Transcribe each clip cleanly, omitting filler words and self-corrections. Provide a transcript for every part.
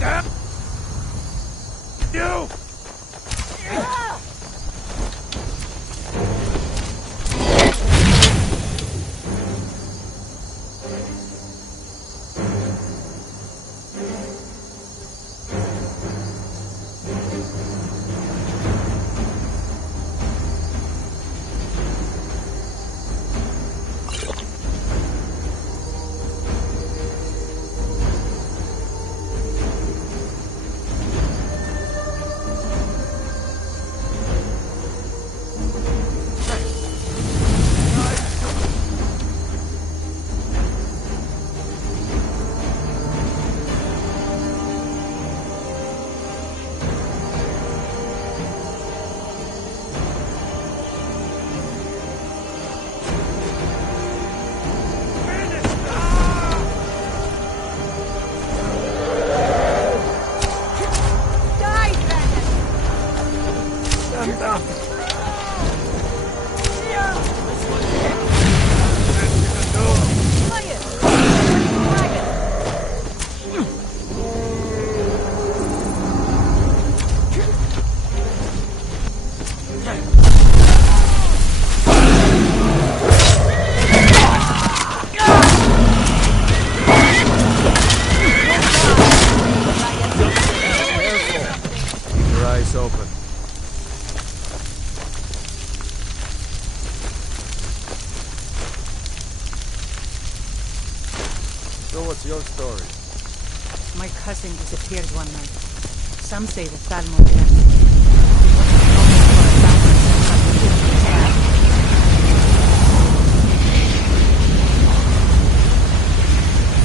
Damn you! Open. So what's your story? My cousin disappeared one night. Some say the Thalmor left.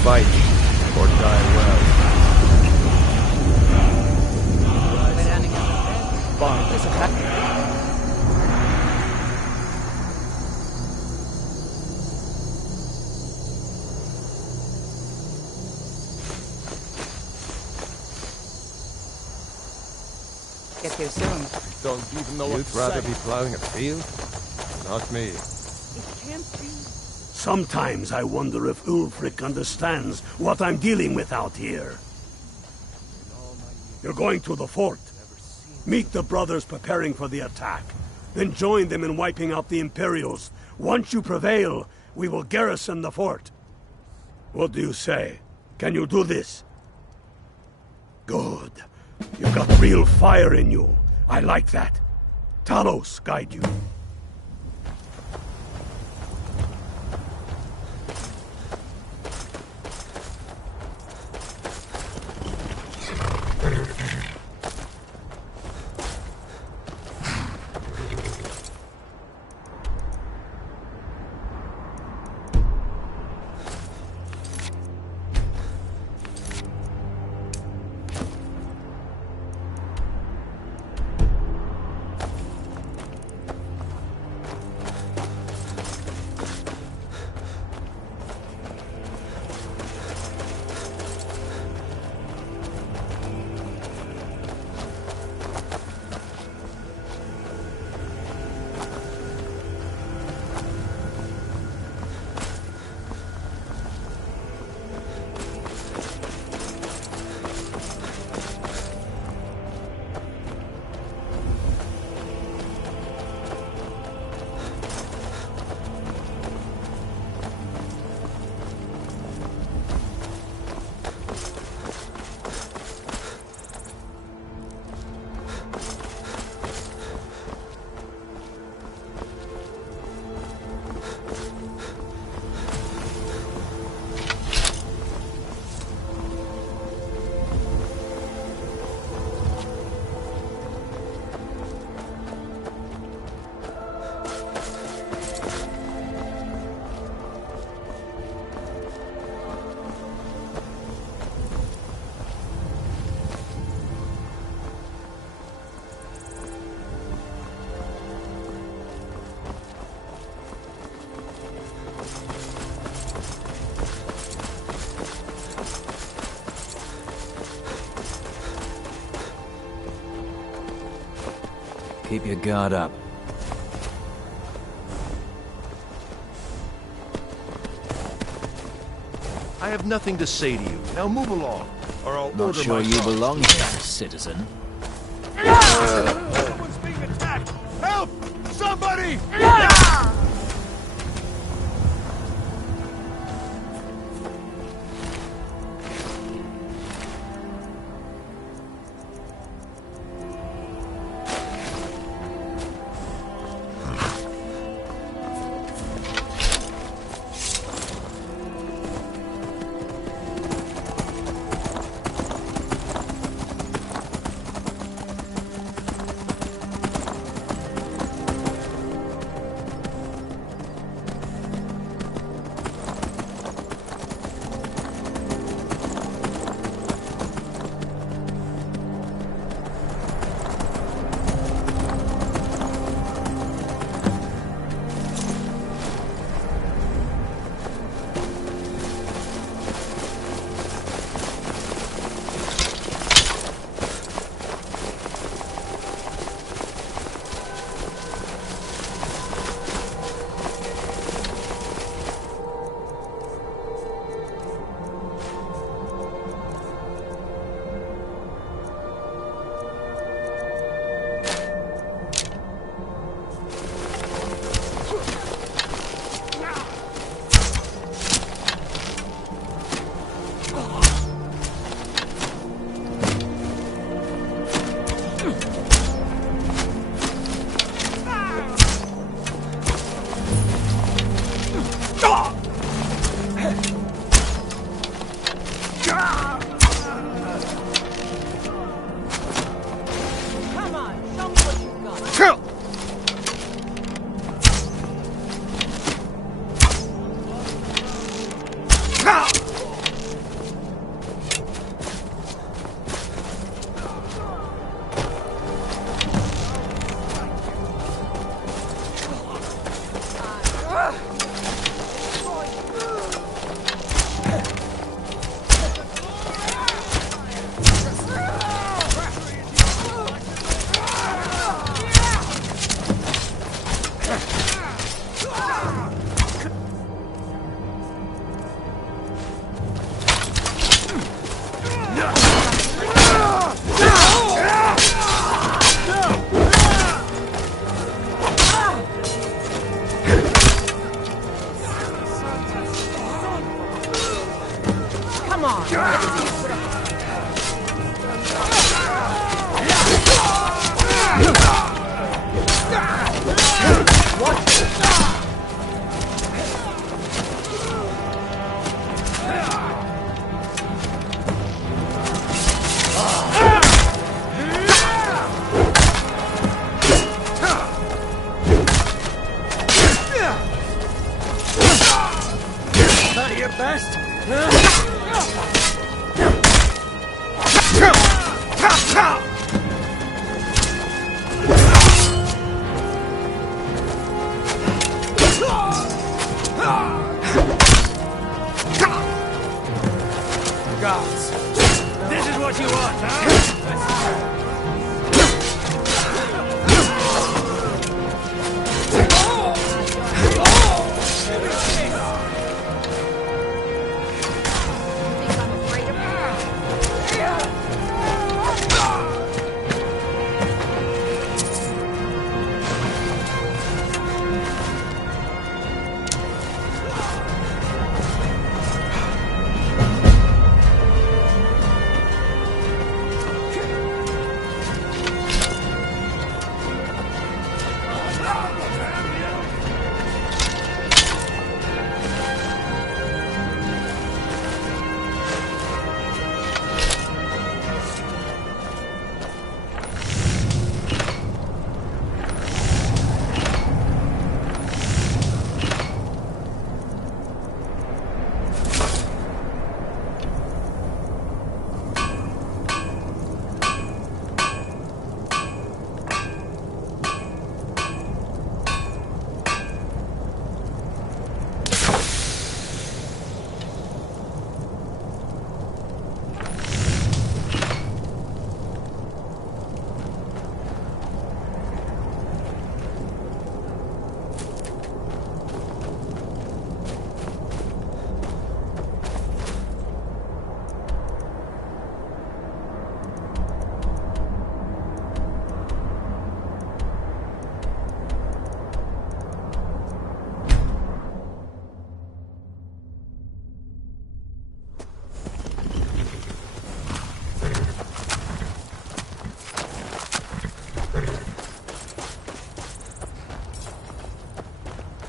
Fight or die well. We're running out of bread. Fine. There's a factory. Get here soon. Don't even know You'd rather be plowing a field? Not me. It can't be. Sometimes I wonder if Ulfric understands what I'm dealing with out here. You're going to the fort. Meet the brothers preparing for the attack. Then join them in wiping out the Imperials. Once you prevail, we will garrison the fort. What do you say? Can you do this? Good. You've got real fire in you. I like that. Talos guide you. Keep your guard up. I have nothing to say to you. Now move along, or I'll Not order sure my you guard. belong here, citizen. Someone's being attacked! Help! Somebody!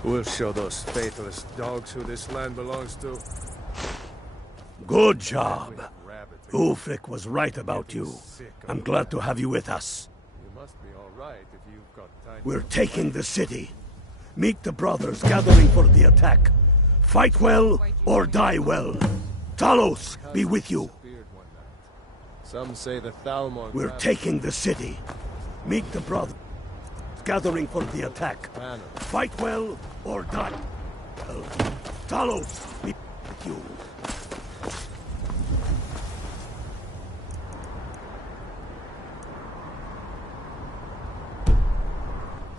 We'll show those faithless dogs who this land belongs to. Good job. Ulfric was right about you. I'm glad to have you with us. You must be all right if you've got time. We're taking the city. Meet the brothers gathering for the attack. Fight well or die well. Talos be with you. Some say the Thalmor. We're taking the city. Meet the brothers gathering for the attack. Fight well or die. Talos be with you.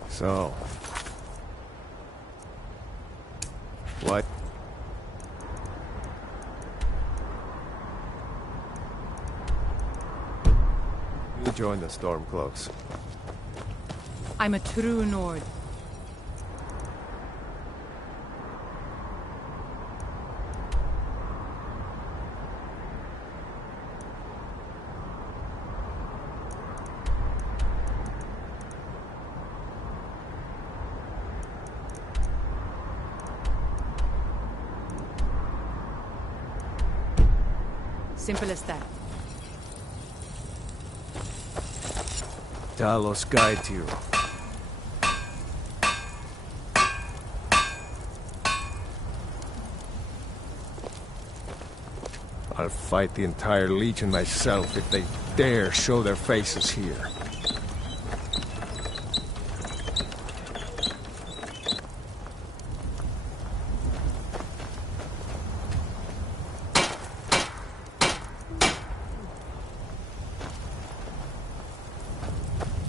So, what? You join the Stormcloaks. I'm a true Nord. Simple as that. Talos guide you. I'll fight the entire Legion myself if they dare show their faces here.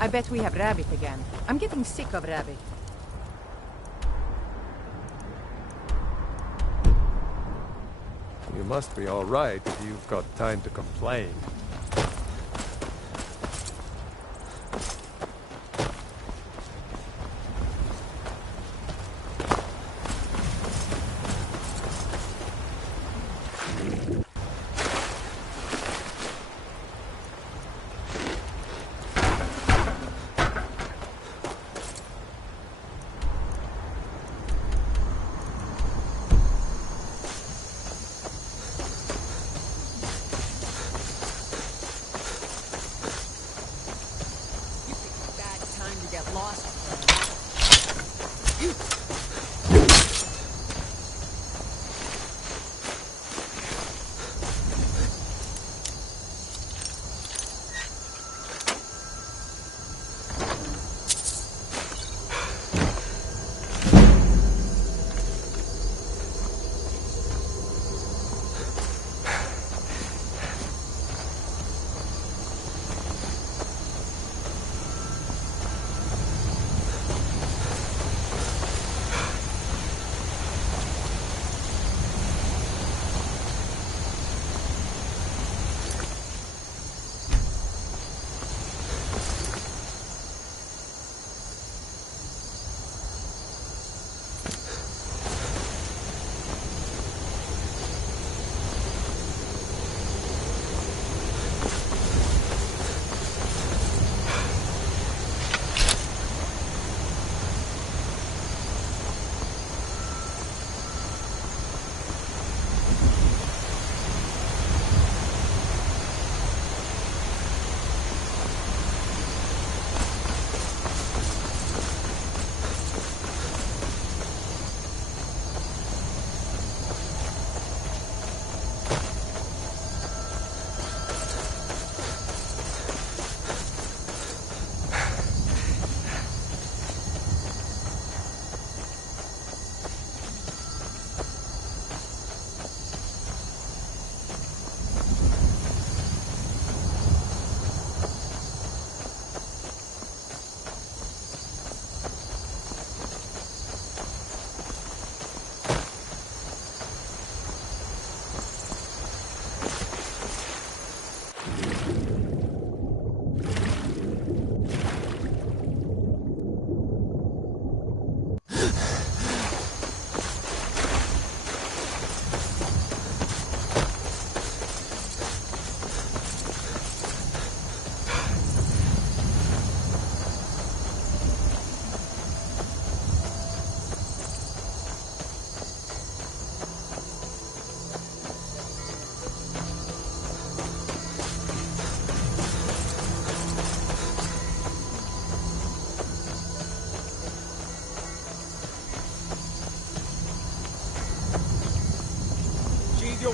I bet we have rabbit again. I'm getting sick of rabbit. You must be all right if you've got time to complain.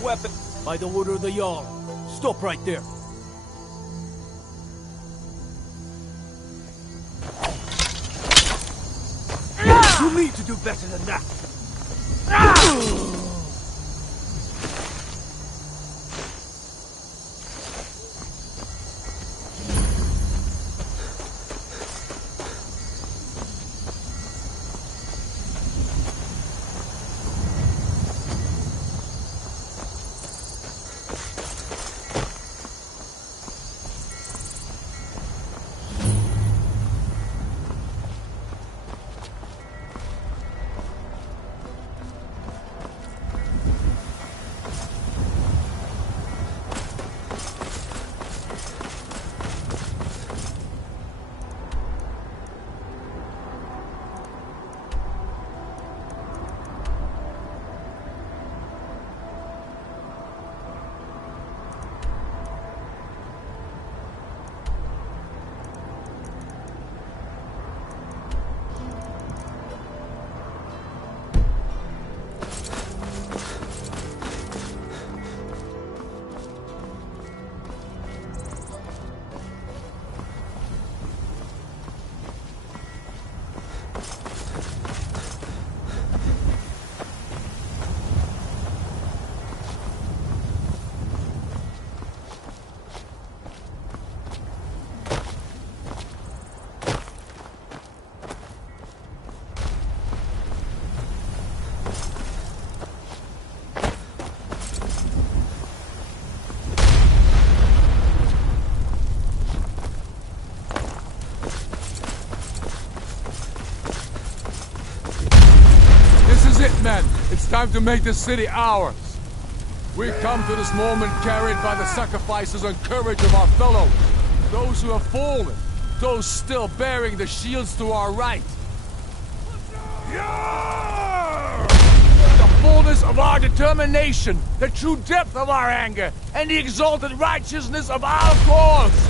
weapon. By the order of the Jarl. Stop right there. You need to do better than that. Men, it's time to make this city ours. We come to this moment carried by the sacrifices and courage of our fellows. Those who have fallen, those still bearing the shields to our right. The fullness of our determination, the true depth of our anger, and the exalted righteousness of our cause.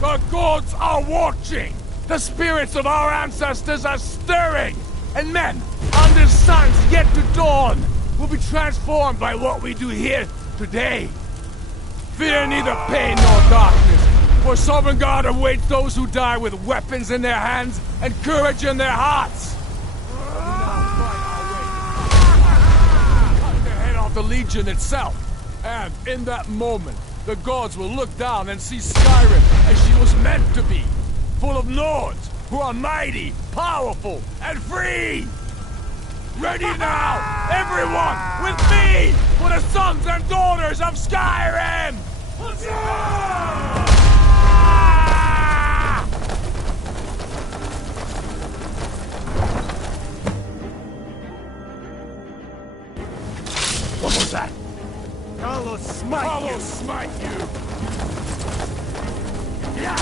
The gods are watching. The spirits of our ancestors are stirring. And men, under suns yet to dawn, will be transformed by what we do here today. Fear neither pain nor darkness, for Sovereign God awaits those who die with weapons in their hands and courage in their hearts. Cut the head off the Legion itself, and in that moment, the gods will look down and see Skyrim as she was meant to be, full of Nords who are mighty, powerful, and free! Ready now, everyone, with me, for the sons and daughters of Skyrim! What was that? Carlos, smite you! Yeah.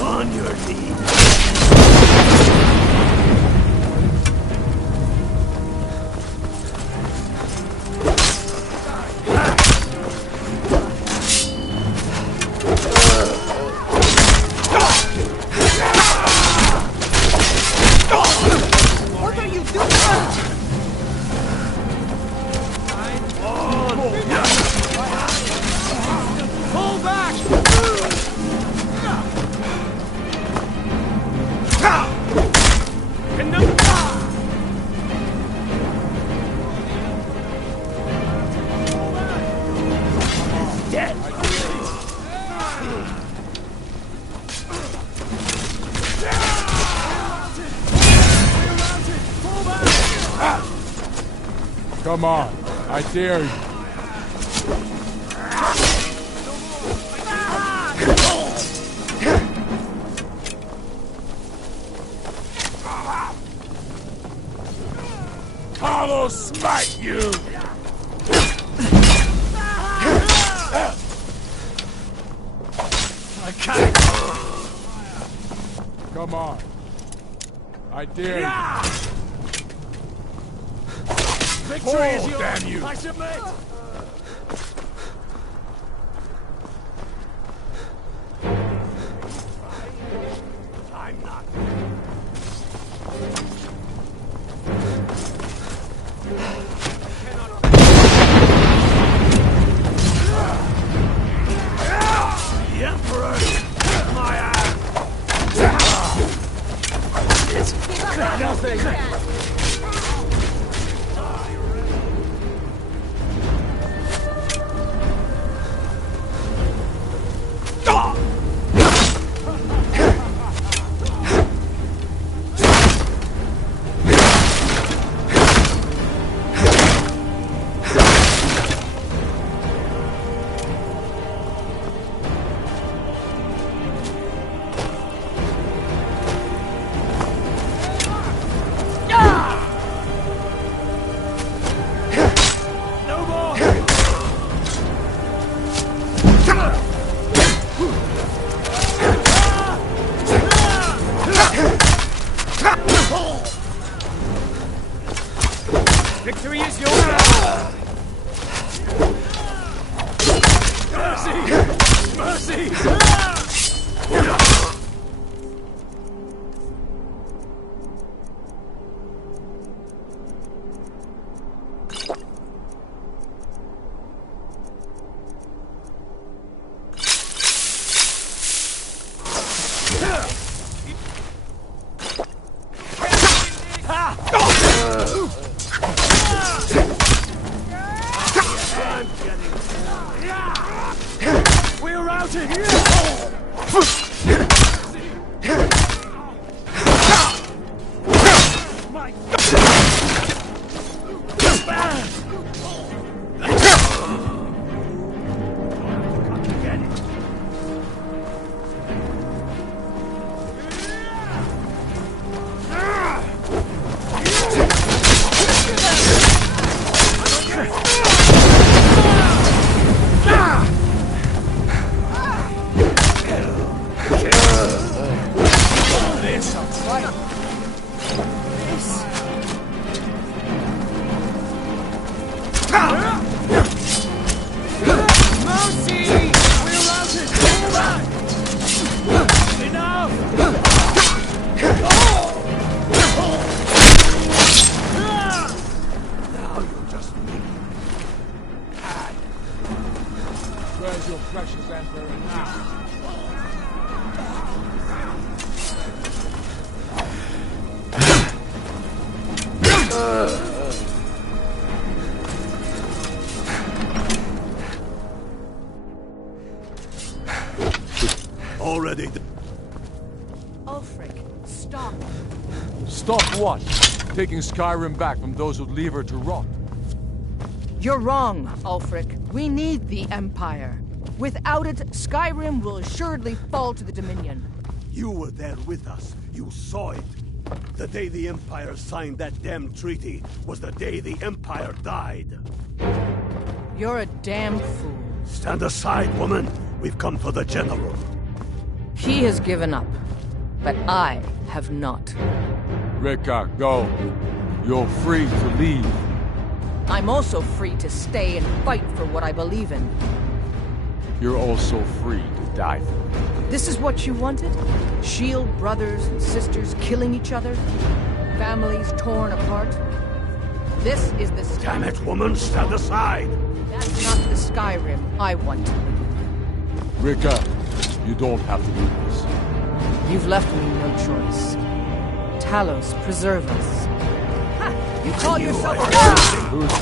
On your knees! Come on, I dare you. Carlos, smite you! I can't. Come on. I dare you. Victory is yours! Damn you! I submit! I'm not. Victory is yours! Mercy! Mercy! We're routed! My Where's your precious Emperor now? Already. Ulfric, stop. Stop what? Taking Skyrim back from those who'd leave her to rot. You're wrong, Ulfric. We need the Empire. Without it, Skyrim will assuredly fall to the Dominion. You were there with us. You saw it. The day the Empire signed that damn treaty was the day the Empire died. You're a damn fool. Stand aside, woman. We've come for the General. He has given up, but I have not. Rika, go. You're free to leave. I'm also free to stay and fight for what I believe in. You're also free to die for it. This is what you wanted? Shield brothers and sisters killing each other? Families torn apart? This is the Skyrim. Damn it, woman, stand aside! That's not the Skyrim I want. Rika, you don't have to do this. You've left me no choice. Talos, preserve us. Ha! You call yourself a... Who's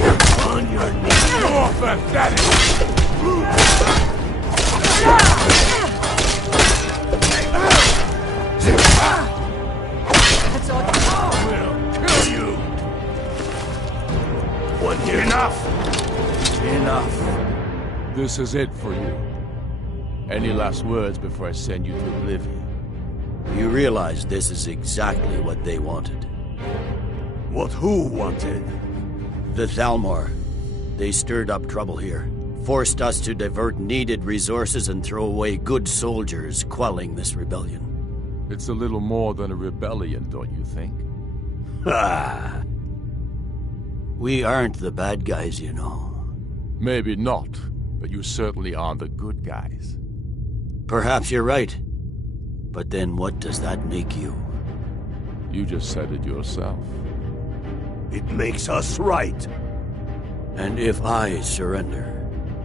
there? On your knees! You're pathetic! That's all you know. We'll kill you! One year. Enough! Enough. This is it for you. Any last words before I send you to oblivion? You realize this is exactly what they wanted. What who wanted? The Thalmor. They stirred up trouble here. Forced us to divert needed resources and throw away good soldiers, quelling this rebellion. It's a little more than a rebellion, don't you think? Ah! We aren't the bad guys, you know. Maybe not, but you certainly aren't the good guys. Perhaps you're right. But then what does that make you? You just said it yourself. It makes us right. And if I surrender?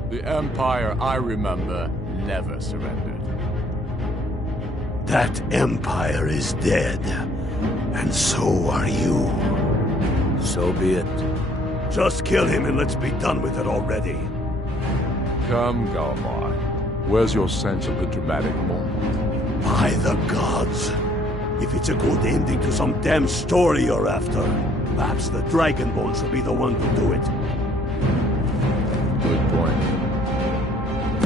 The Empire I remember never surrendered. That Empire is dead. And so are you. So be it. Just kill him and let's be done with it already. Come, Galmar. Where's your sense of the dramatic moment? By the gods! If it's a good ending to some damn story you're after, perhaps the Dragonborn should be the one to do it. Good point.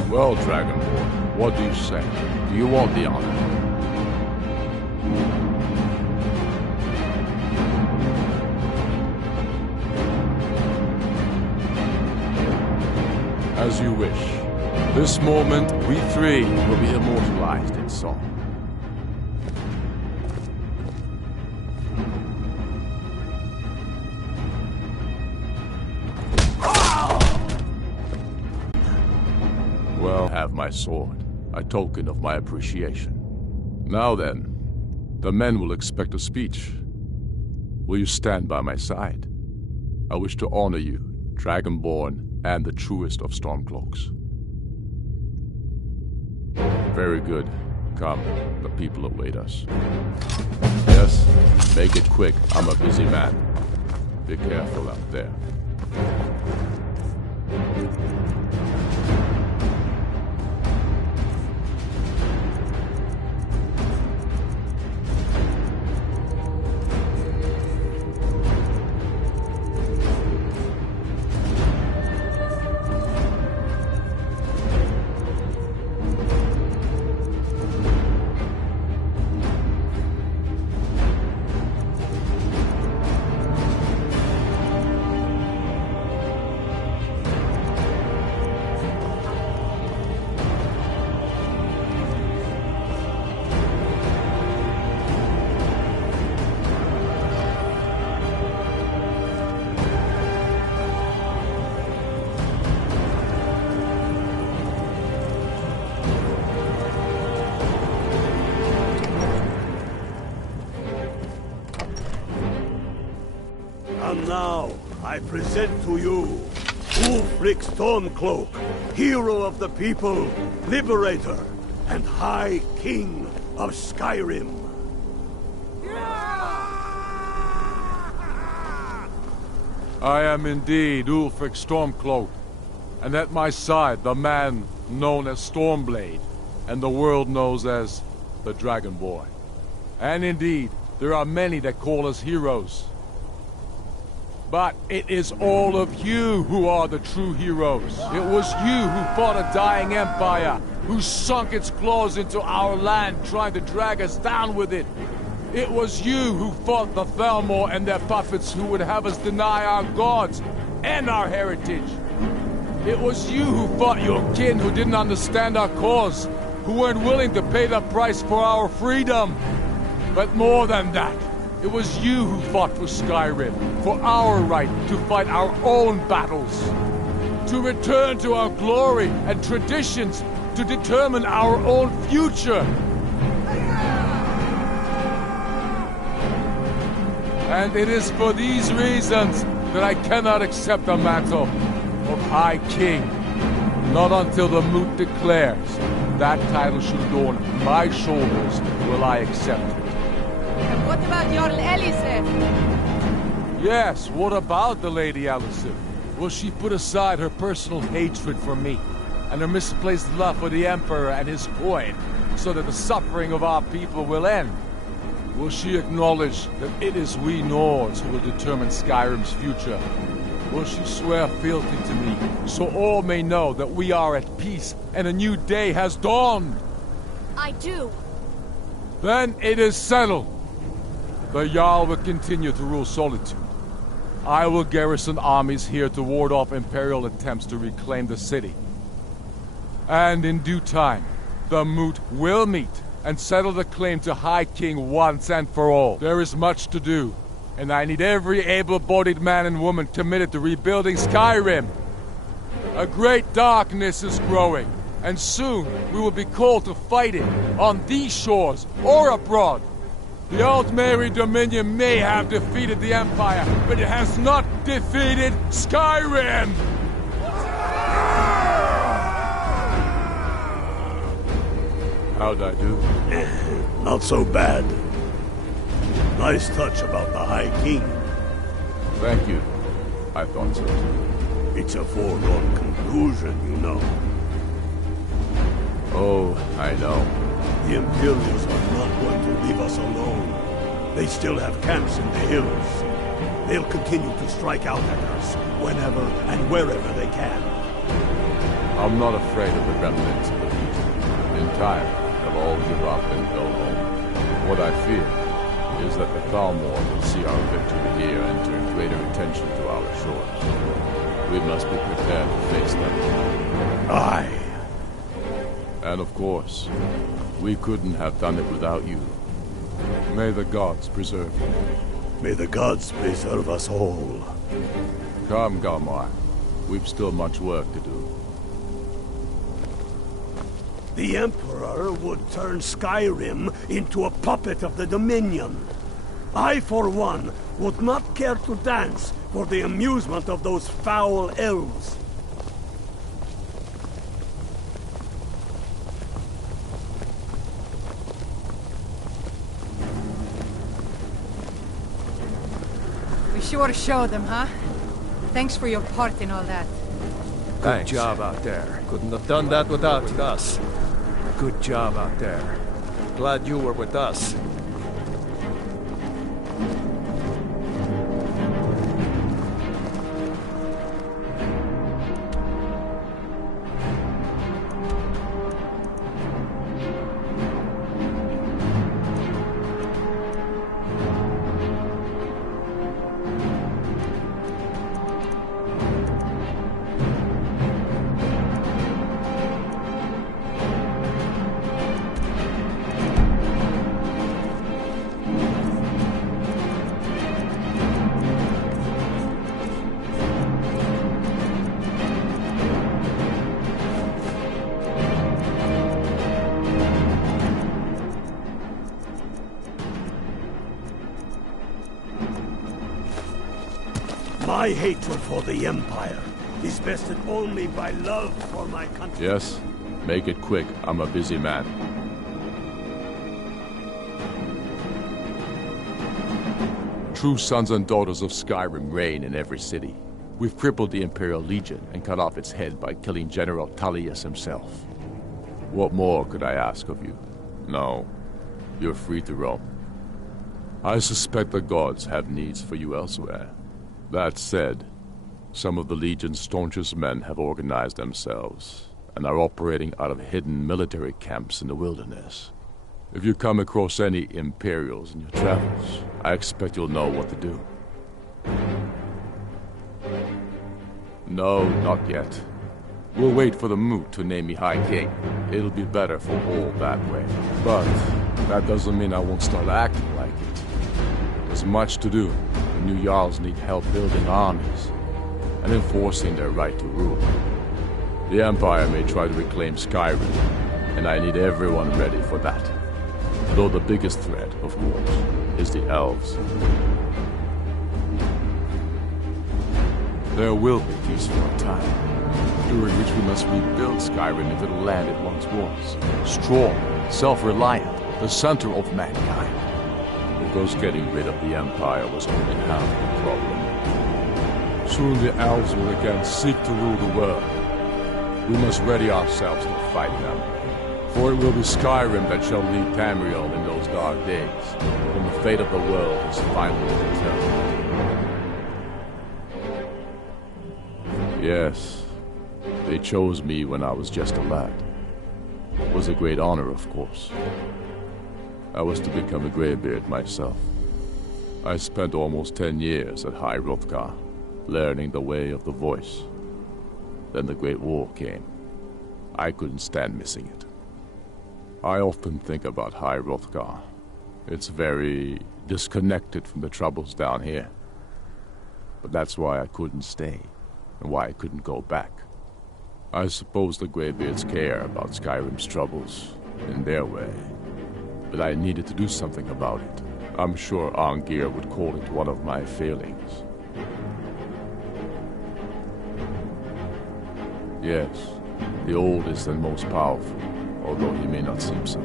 Well, Dragonborn, what do you say? Do you want the honor? As you wish. This moment, we three will be immortalized in song. Well, have my sword, a token of my appreciation. Now then, the men will expect a speech. Will you stand by my side? I wish to honor you, Dragonborn, and the truest of Stormcloaks. Very good. Come, the people await us. Yes, make it quick. I'm a busy man. Be careful out there. And now, I present to you, Ulfric Stormcloak, hero of the people, liberator, and High King of Skyrim. I am indeed Ulfric Stormcloak, and at my side the man known as Stormblade, and the world knows as the Dragon Boy. And indeed, there are many that call us heroes. But it is all of you who are the true heroes. It was you who fought a dying empire, who sunk its claws into our land trying to drag us down with it. It was you who fought the Thalmor and their puppets who would have us deny our gods and our heritage. It was you who fought your kin who didn't understand our cause, who weren't willing to pay the price for our freedom. But more than that, it was you who fought for Skyrim, for our right to fight our own battles, to return to our glory and traditions, to determine our own future. And it is for these reasons that I cannot accept the mantle of High King. Not until the Moot declares that title should adorn my shoulders will I accept it. And what about Jarl Eliseth? Yes, what about the Lady Eliseth? Will she put aside her personal hatred for me and her misplaced love for the Emperor and his coin so that the suffering of our people will end? Will she acknowledge that it is we Nords who will determine Skyrim's future? Will she swear fealty to me so all may know that we are at peace and a new day has dawned? I do. Then it is settled. The Jarl will continue to rule Solitude. I will garrison armies here to ward off Imperial attempts to reclaim the city. And in due time, the Moot will meet and settle the claim to High King once and for all. There is much to do, and I need every able-bodied man and woman committed to rebuilding Skyrim. A great darkness is growing, and soon we will be called to fight it, on these shores or abroad. The Altmeri Dominion may have defeated the Empire, but it has not defeated Skyrim! How'd I do? Not so bad. Nice touch about the High King. Thank you. I thought so too. It's a foregone conclusion, you know. Oh, I know. The Imperials are not going to leave us alone. They still have camps in the hills. They'll continue to strike out at us whenever and wherever they can. I'm not afraid of the remnants of the Legion. In time, they'll all give up and go home. What I fear is that the Thalmor will see our victory here and turn greater attention to our shores. We must be prepared to face them. Aye. And of course, we couldn't have done it without you. May the gods preserve you. May the gods preserve us all. Come, Galmar. We've still much work to do. The Emperor would turn Skyrim into a puppet of the Dominion. I, for one, would not care to dance for the amusement of those foul elves. We sure showed them, huh? Thanks for your part in all that. Good job out there. Couldn't have done that without us. Good job out there. Glad you were with us. My hatred for the Empire is vested only by love for my country. Yes? Make it quick. I'm a busy man. True sons and daughters of Skyrim reign in every city. We've crippled the Imperial Legion and cut off its head by killing General Tullius himself. What more could I ask of you? No. You're free to roam. I suspect the gods have needs for you elsewhere. That said, some of the Legion's staunchest men have organized themselves and are operating out of hidden military camps in the wilderness. If you come across any Imperials in your travels, I expect you'll know what to do. No, not yet. We'll wait for the Moot to name me High King. It'll be better for all that way. But that doesn't mean I won't start acting like it. There's much to do. The new Jarls need help building armies and enforcing their right to rule. The Empire may try to reclaim Skyrim, and I need everyone ready for that. Though the biggest threat, of course, is the elves. There will be peace for a time, during which we must rebuild Skyrim into the land it once was. Strong, self-reliant, the center of mankind. Because getting rid of the Empire was only half the problem. Soon the elves will again seek to rule the world. We must ready ourselves to fight them. For it will be Skyrim that shall lead Tamriel in those dark days, when the fate of the world is finally determined. Yes, they chose me when I was just a lad. It was a great honor, of course. I was to become a greybeard myself. I spent almost 10 years at High Hrothgar, learning the way of the voice. Then the Great War came. I couldn't stand missing it. I often think about High Hrothgar. It's very disconnected from the troubles down here. But that's why I couldn't stay, and why I couldn't go back. I suppose the Greybeards care about Skyrim's troubles, in their way. But I needed to do something about it. I'm sure Arngir would call it one of my failings. Yes, the oldest and most powerful, although he may not seem so.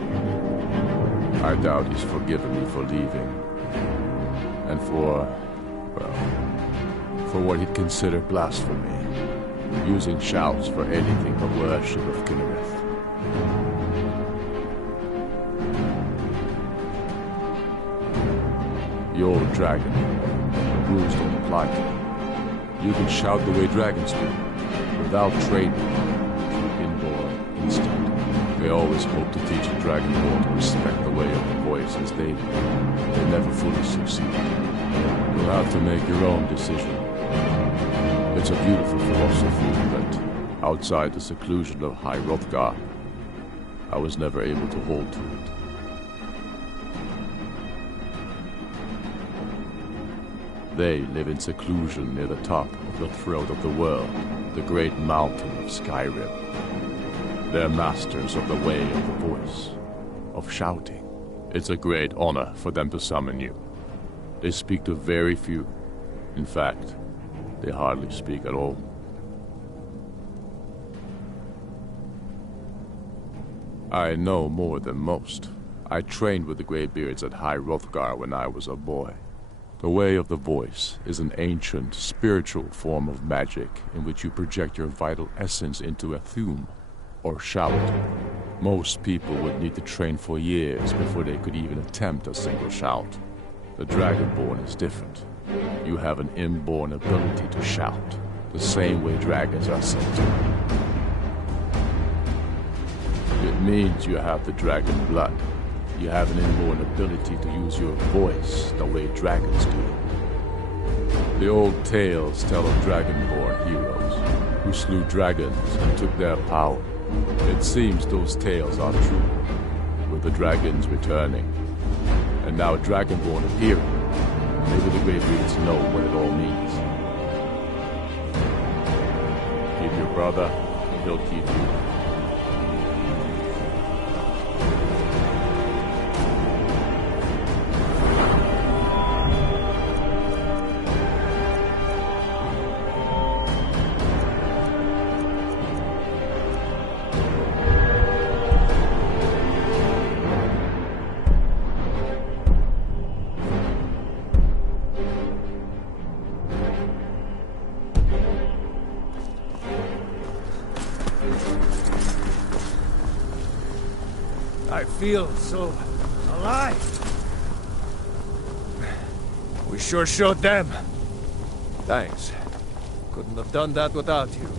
I doubt he's forgiven me for leaving. And for what he'd consider blasphemy, using shouts for anything but worship of Kinnereth. The old dragon, the rules don't apply to him. You can shout the way dragons do, without training, through inborn instinct. They always hope to teach a dragonborn to respect the way of the voice as they do. They never fully succeed. You'll have to make your own decision. It's a beautiful philosophy, but outside the seclusion of High Hrothgar, I was never able to hold to it. They live in seclusion near the top of the throat of the world, the great mountain of Skyrim. They're masters of the way of the voice, of shouting. It's a great honor for them to summon you. They speak to very few. In fact, they hardly speak at all. I know more than most. I trained with the Greybeards at High Hrothgar when I was a boy. The way of the voice is an ancient, spiritual form of magic in which you project your vital essence into a thume, or shout. Most people would need to train for years before they could even attempt a single shout. The Dragonborn is different. You have an inborn ability to shout, the same way dragons are said to. It means you have the dragon blood. You have an inborn ability to use your voice the way dragons do. The old tales tell of dragonborn heroes who slew dragons and took their power. It seems those tales are true, with the dragons returning, and now dragonborn appearing. Maybe the Greybeards know what it all means. Keep your brother, and he'll keep you. I feel so alive. We sure showed them. Thanks. Couldn't have done that without you.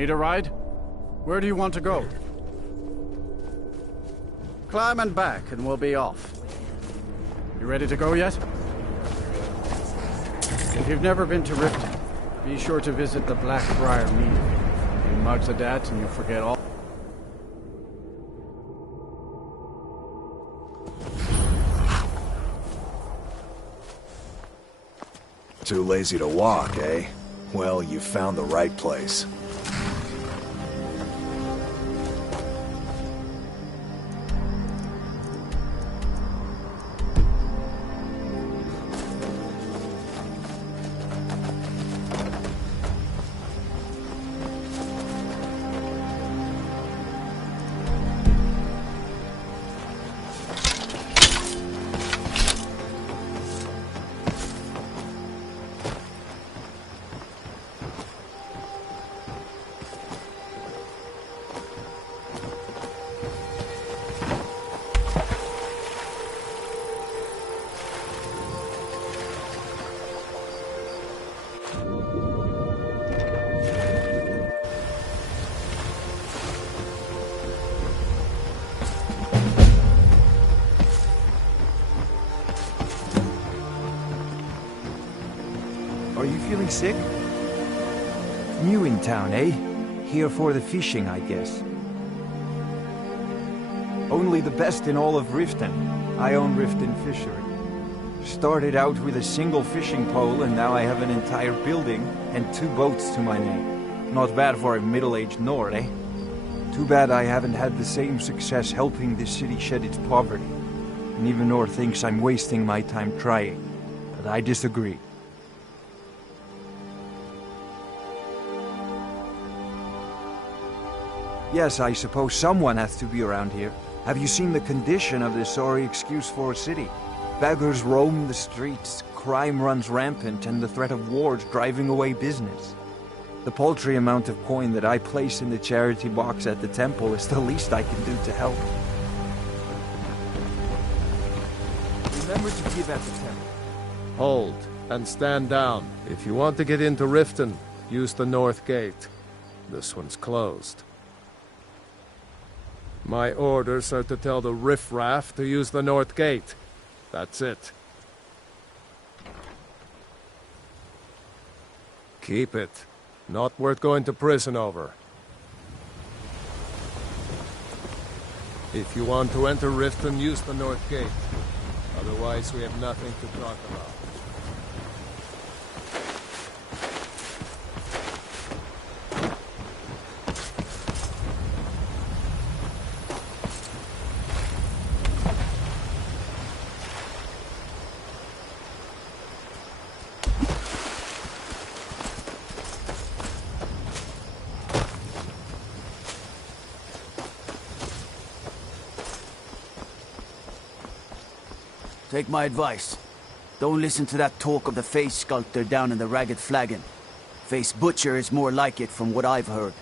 Need a ride? Where do you want to go? Climb and back, and we'll be off. You ready to go yet? If you've never been to Riften, be sure to visit the Blackbriar Mead. You mug the dat and you forget all. Too lazy to walk, eh? Well, you found the right place. Are you feeling sick? New in town, eh? Here for the fishing, I guess. Only the best in all of Riften. I own Riften Fishery. Started out with a single fishing pole, and now I have an entire building and 2 boats to my name. Not bad for a middle-aged Nord, eh? Too bad I haven't had the same success helping this city shed its poverty. And even Nord thinks I'm wasting my time trying. But I disagree. Yes, I suppose someone has to be around here. Have you seen the condition of this sorry excuse for a city? Beggars roam the streets, crime runs rampant, and the threat of wars driving away business. The paltry amount of coin that I place in the charity box at the temple is the least I can do to help. Remember to give at the temple. Hold, and stand down. If you want to get into Riften, use the north gate. This one's closed. My orders are to tell the riffraff to use the north gate. That's it. Keep it. Not worth going to prison over. If you want to enter Riften, use the north gate. Otherwise, we have nothing to talk about. Take my advice. Don't listen to that talk of the face sculptor down in the Ragged Flagon. Face Butcher is more like it from what I've heard.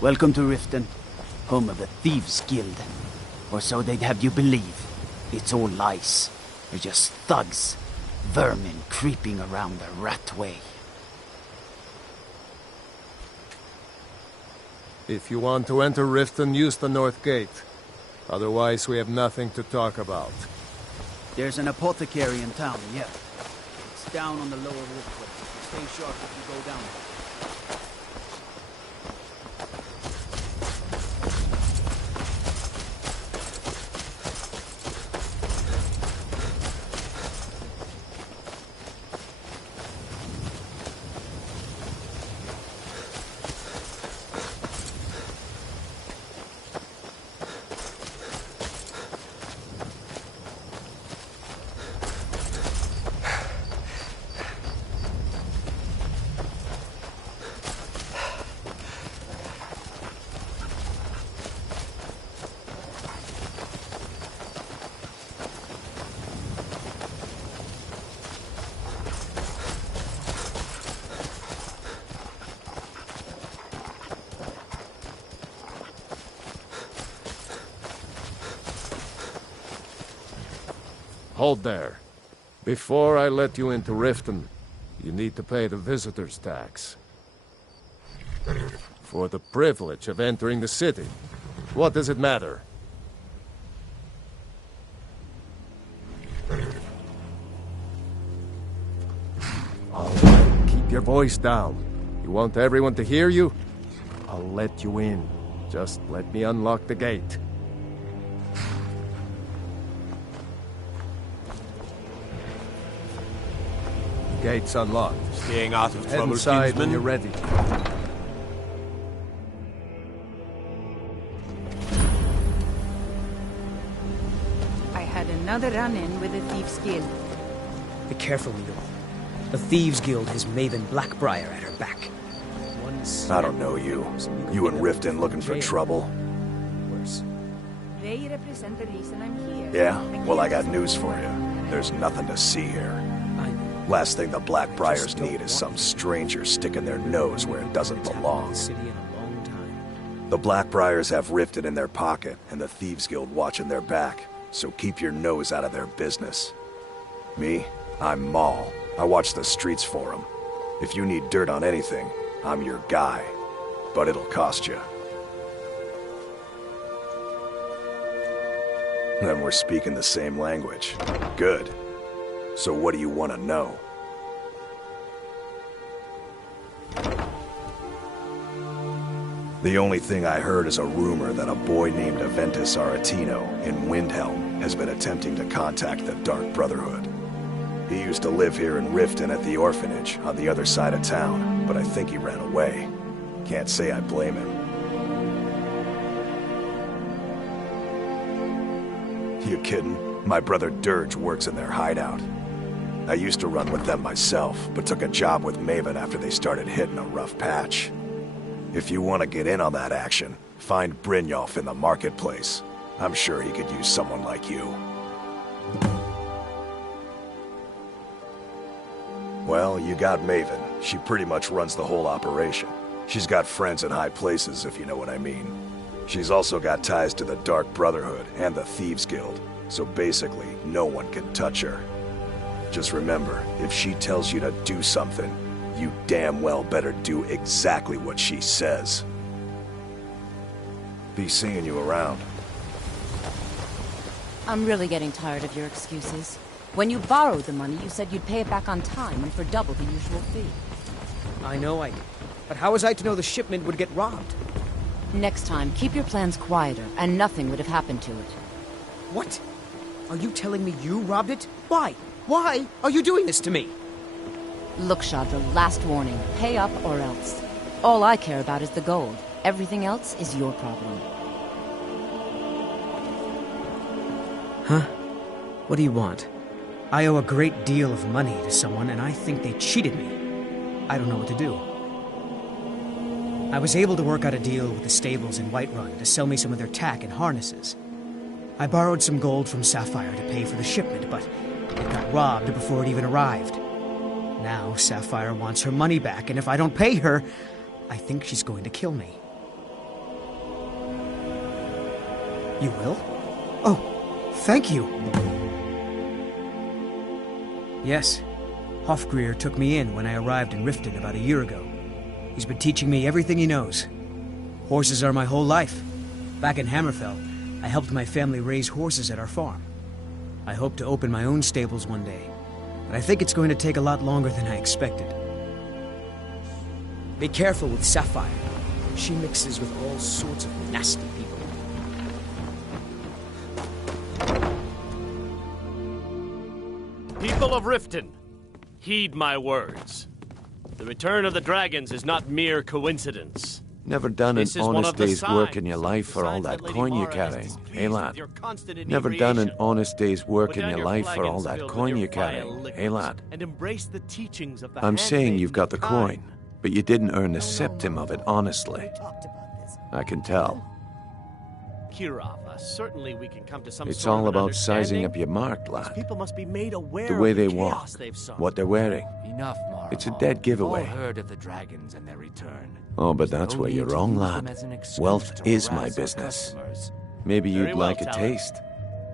Welcome to Riften, home of the Thieves' Guild. Or so they'd have you believe. It's all lies. They're just thugs. Vermin creeping around the rat way. If you want to enter Riften, use the north gate. Otherwise, we have nothing to talk about. There's an apothecary in town, yeah. It's down on the lower walkway. Stay sharp if you go down there. Hold there. Before I let you into Riften, you need to pay the visitor's tax. For the privilege of entering the city. What does it matter? All right, keep your voice down. You want everyone to hear you? I'll let you in. Just let me unlock the gate. The gate's unlocked. Staying out of Head trouble, inside kinsman. when you're ready. I had another run-in with a Thieves' Guild. Be careful, Needle. The Thieves Guild has Maven Blackbriar at her back. I don't know you. You and Riften looking for trouble? Worse. They represent the reason I'm here. Yeah? Well, I got news for you. There's nothing to see here. Last thing the Blackbriars need is some stranger sticking their nose where it doesn't belong. The Blackbriars have Riften in their pocket, and the Thieves Guild watching their back, so keep your nose out of their business. Me? I'm Maul. I watch the streets for them. If you need dirt on anything, I'm your guy. But it'll cost you. Then we're speaking the same language. Good. So what do you want to know? The only thing I heard is a rumor that a boy named Aventus Aretino in Windhelm has been attempting to contact the Dark Brotherhood. He used to live here in Riften at the orphanage on the other side of town, but I think he ran away. Can't say I blame him. You kidding? My brother Dirge works in their hideout. I used to run with them myself, but took a job with Maven after they started hitting a rough patch. If you want to get in on that action, find Brynjolf in the marketplace. I'm sure he could use someone like you. Well, you got Maven. She pretty much runs the whole operation. She's got friends in high places, if you know what I mean. She's also got ties to the Dark Brotherhood and the Thieves Guild, so basically, no one can touch her. Just remember, if she tells you to do something, you damn well better do exactly what she says. Be seeing you around. I'm really getting tired of your excuses. When you borrowed the money, you said you'd pay it back on time and for double the usual fee. I know I did. But how was I to know the shipment would get robbed? Next time, keep your plans quieter, and nothing would have happened to it. What? Are you telling me you robbed it? Why? Why are you doing this to me? Look, Shadra, last warning. Pay up or else. All I care about is the gold. Everything else is your problem. Huh? What do you want? I owe a great deal of money to someone, and I think they cheated me. I don't know what to do. I was able to work out a deal with the stables in Whiterun to sell me some of their tack and harnesses. I borrowed some gold from Sapphire to pay for the shipment, but it got robbed before it even arrived. Now Sapphire wants her money back, and if I don't pay her, I think she's going to kill me. You will? Oh, thank you. Yes, Hofgrir took me in when I arrived in Riften about a year ago. He's been teaching me everything he knows. Horses are my whole life. Back in Hammerfell, I helped my family raise horses at our farm. I hope to open my own stables one day, but I think it's going to take a lot longer than I expected. Be careful with Sapphire. She mixes with all sorts of nasty people. People of Riften, heed my words. The return of the dragons is not mere coincidence. Never done an honest day's work in your life for all that coin you carry, eh, lad? Never done an honest day's work in your life for all that coin you carry, eh, lad? I'm saying you've got the coin, but you didn't earn a septim of it honestly. I can tell. Kirov, certainly we can come to some It's sort all of an about sizing up understanding. your mark, lad. People must be made aware The way of they the walk, chaos they've sown. what they're wearing. Enough, Marvel. It's a dead giveaway. We've all heard of the dragons and their return. Oh, but that's No where need you're to wrong, use them lad. as an excuse Wealth to is my harass our business. customers. Maybe Very you'd well, like a Talon. taste.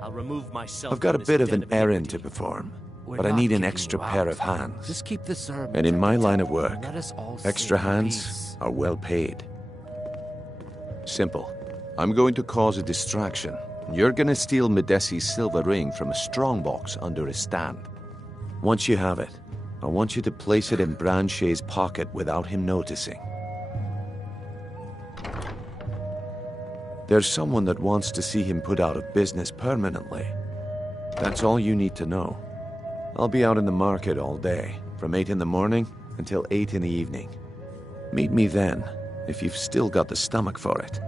I'll remove myself. I've got a from bit this of an den errand to perform, We're but I not need an kicking extra you out. pair of hands. Just keep the sermons And in at my the line of temple work, and let us all extra sit in hands peace. are well paid. Simple. I'm going to cause a distraction. You're gonna steal Medesi's silver ring from a strongbox under his stand. Once you have it, I want you to place it in Branchet's pocket without him noticing. There's someone that wants to see him put out of business permanently. That's all you need to know. I'll be out in the market all day, from 8 in the morning until 8 in the evening. Meet me then, if you've still got the stomach for it.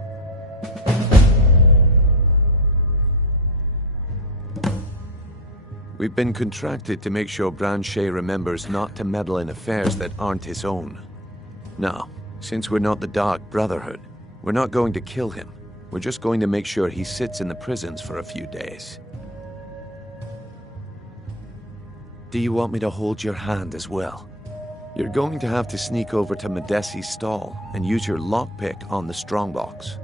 We've been contracted to make sure Branchet remembers not to meddle in affairs that aren't his own. Now, since we're not the Dark Brotherhood, we're not going to kill him. We're just going to make sure he sits in the prisons for a few days. Do you want me to hold your hand as well? You're going to have to sneak over to Medesi's stall and use your lockpick on the strongbox.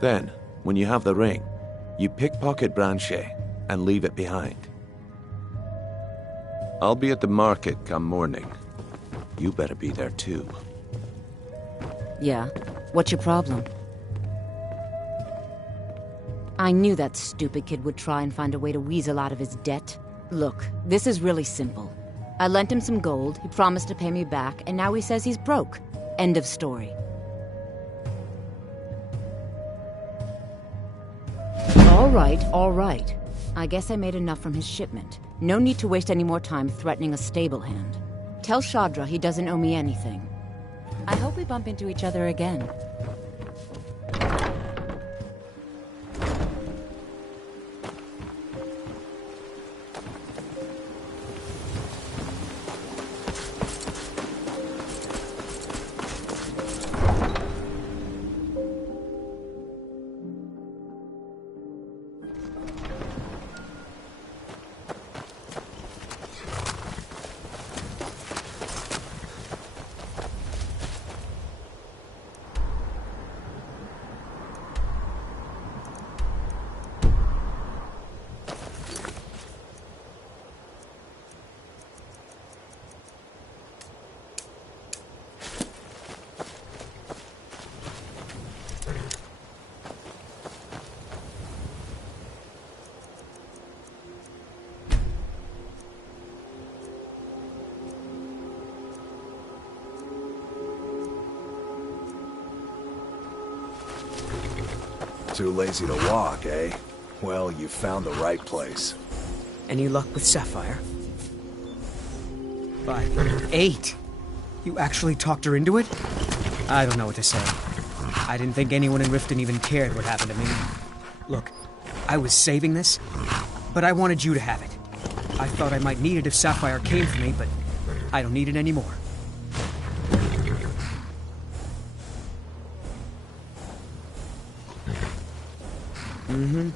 Then, when you have the ring, you pickpocket Branchet and leave it behind. I'll be at the market come morning. You better be there too. Yeah? What's your problem? I knew that stupid kid would try and find a way to weasel out of his debt. Look, this is really simple. I lent him some gold, he promised to pay me back, and now he says he's broke. End of story. All right. I guess I made enough from his shipment. No need to waste any more time threatening a stable hand. Tell Shadra he doesn't owe me anything. I hope we bump into each other again. Too lazy to walk, eh? Well, you found the right place. Any luck with Sapphire? 5, 8. You actually talked her into it? I don't know what to say. I didn't think anyone in Riften even cared what happened to me. Look, I was saving this, but I wanted you to have it. I thought I might need it if Sapphire came for me, but I don't need it anymore. Mm-hmm.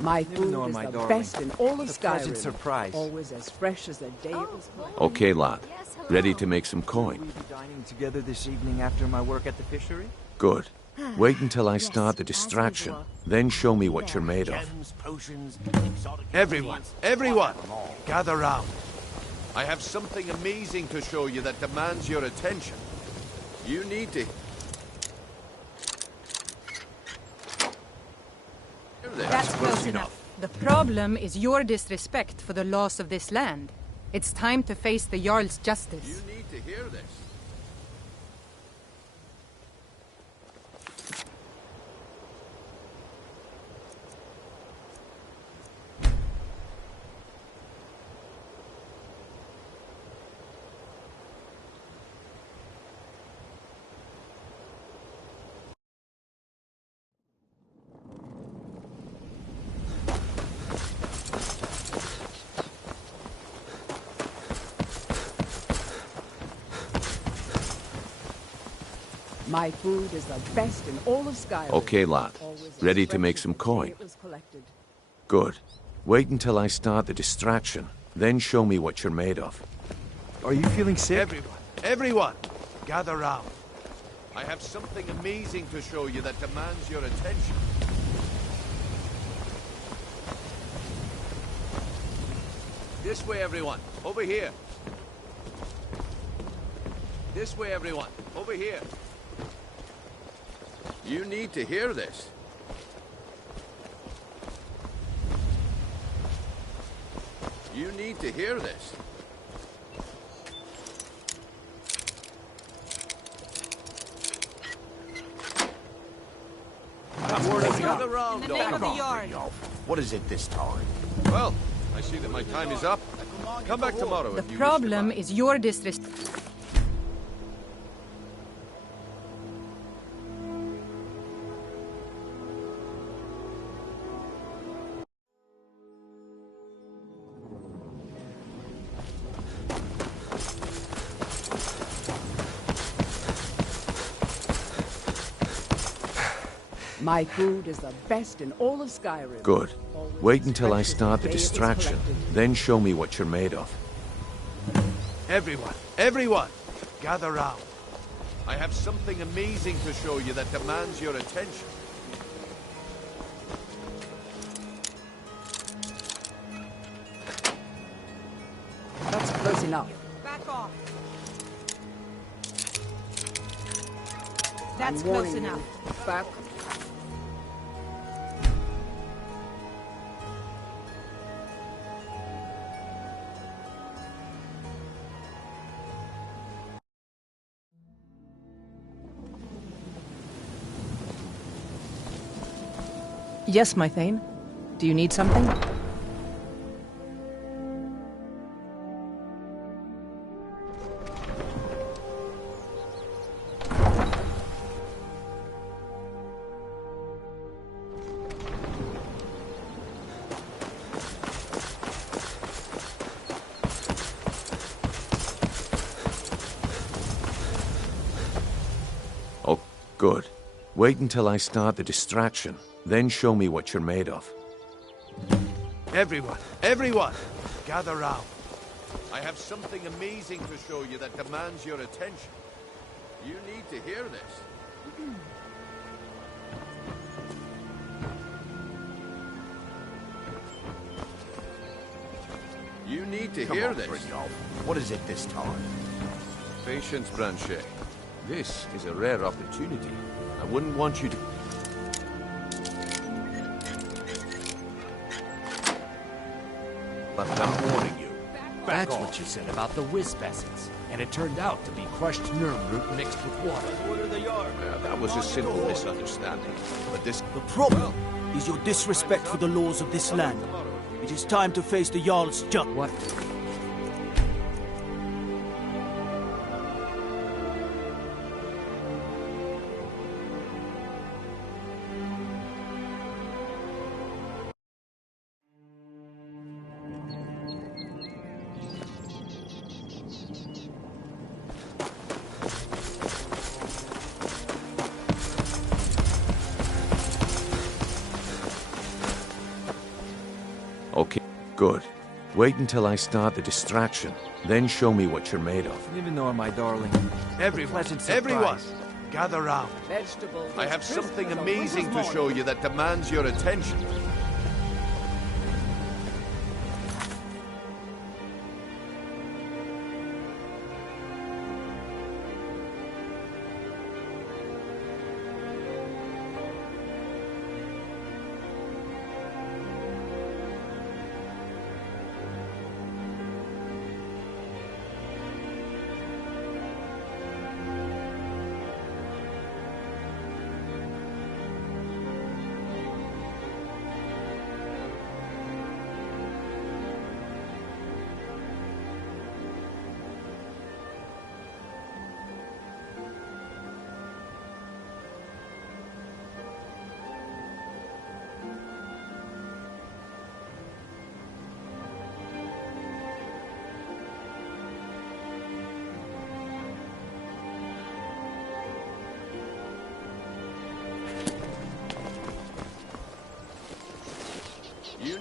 My food is my the darling. best in all of A pleasant Skyrim. surprise. Always as fresh as the day it was born. Okay, lad. Ready to make some coin? Will we be dining together this evening after my work at the fishery? Good. Wait until I start the distraction, then show me what you're made of. Gems, potions, exotic Everyone, ingredients. everyone, Them all. gather round. I have something amazing to show you that demands your attention. You need to... There, That's close enough. enough. The problem is your disrespect for the laws of this land. It's time to face the Jarl's justice. You need to hear this. My food is the best in all of Skyrim. Okay, lad. Ready to make some coin? Good. Wait until I start the distraction, then show me what you're made of. Are you feeling sick? Everyone, gather round. I have something amazing to show you that demands your attention. This way, everyone. Over here. This way, everyone. Over here. You need to hear this. You need to hear this. What is it this time? Well, I see that my time is up. Come back tomorrow The if you problem is your disrespect. My food is the best in all of Skyrim. Good. Wait until I start the distraction, then show me what you're made of. Everyone, gather round. I have something amazing to show you that demands your attention. That's close enough. Back off. That's close enough. Back. Yes, my Thane. Do you need something? Oh, good. Wait until I start the distraction, then show me what you're made of. Everyone, gather round. I have something amazing to show you that demands your attention. You need to hear this. You need to hear this. What is it this time? Patience, Branchet. This is a rare opportunity. I wouldn't want you to... But I'm warning you. That's what you said about the wisp essence. And it turned out to be crushed nerve root mixed with water. Yeah, that was a simple misunderstanding. But this... The problem is your disrespect for the laws of this land. It is time to face the Jarl's justice. What? Okay, good. Wait until I start the distraction, then show me what you're made of. Nivenor, my darling. Everyone, gather round. Vegetables. I have something amazing to show you that demands your attention.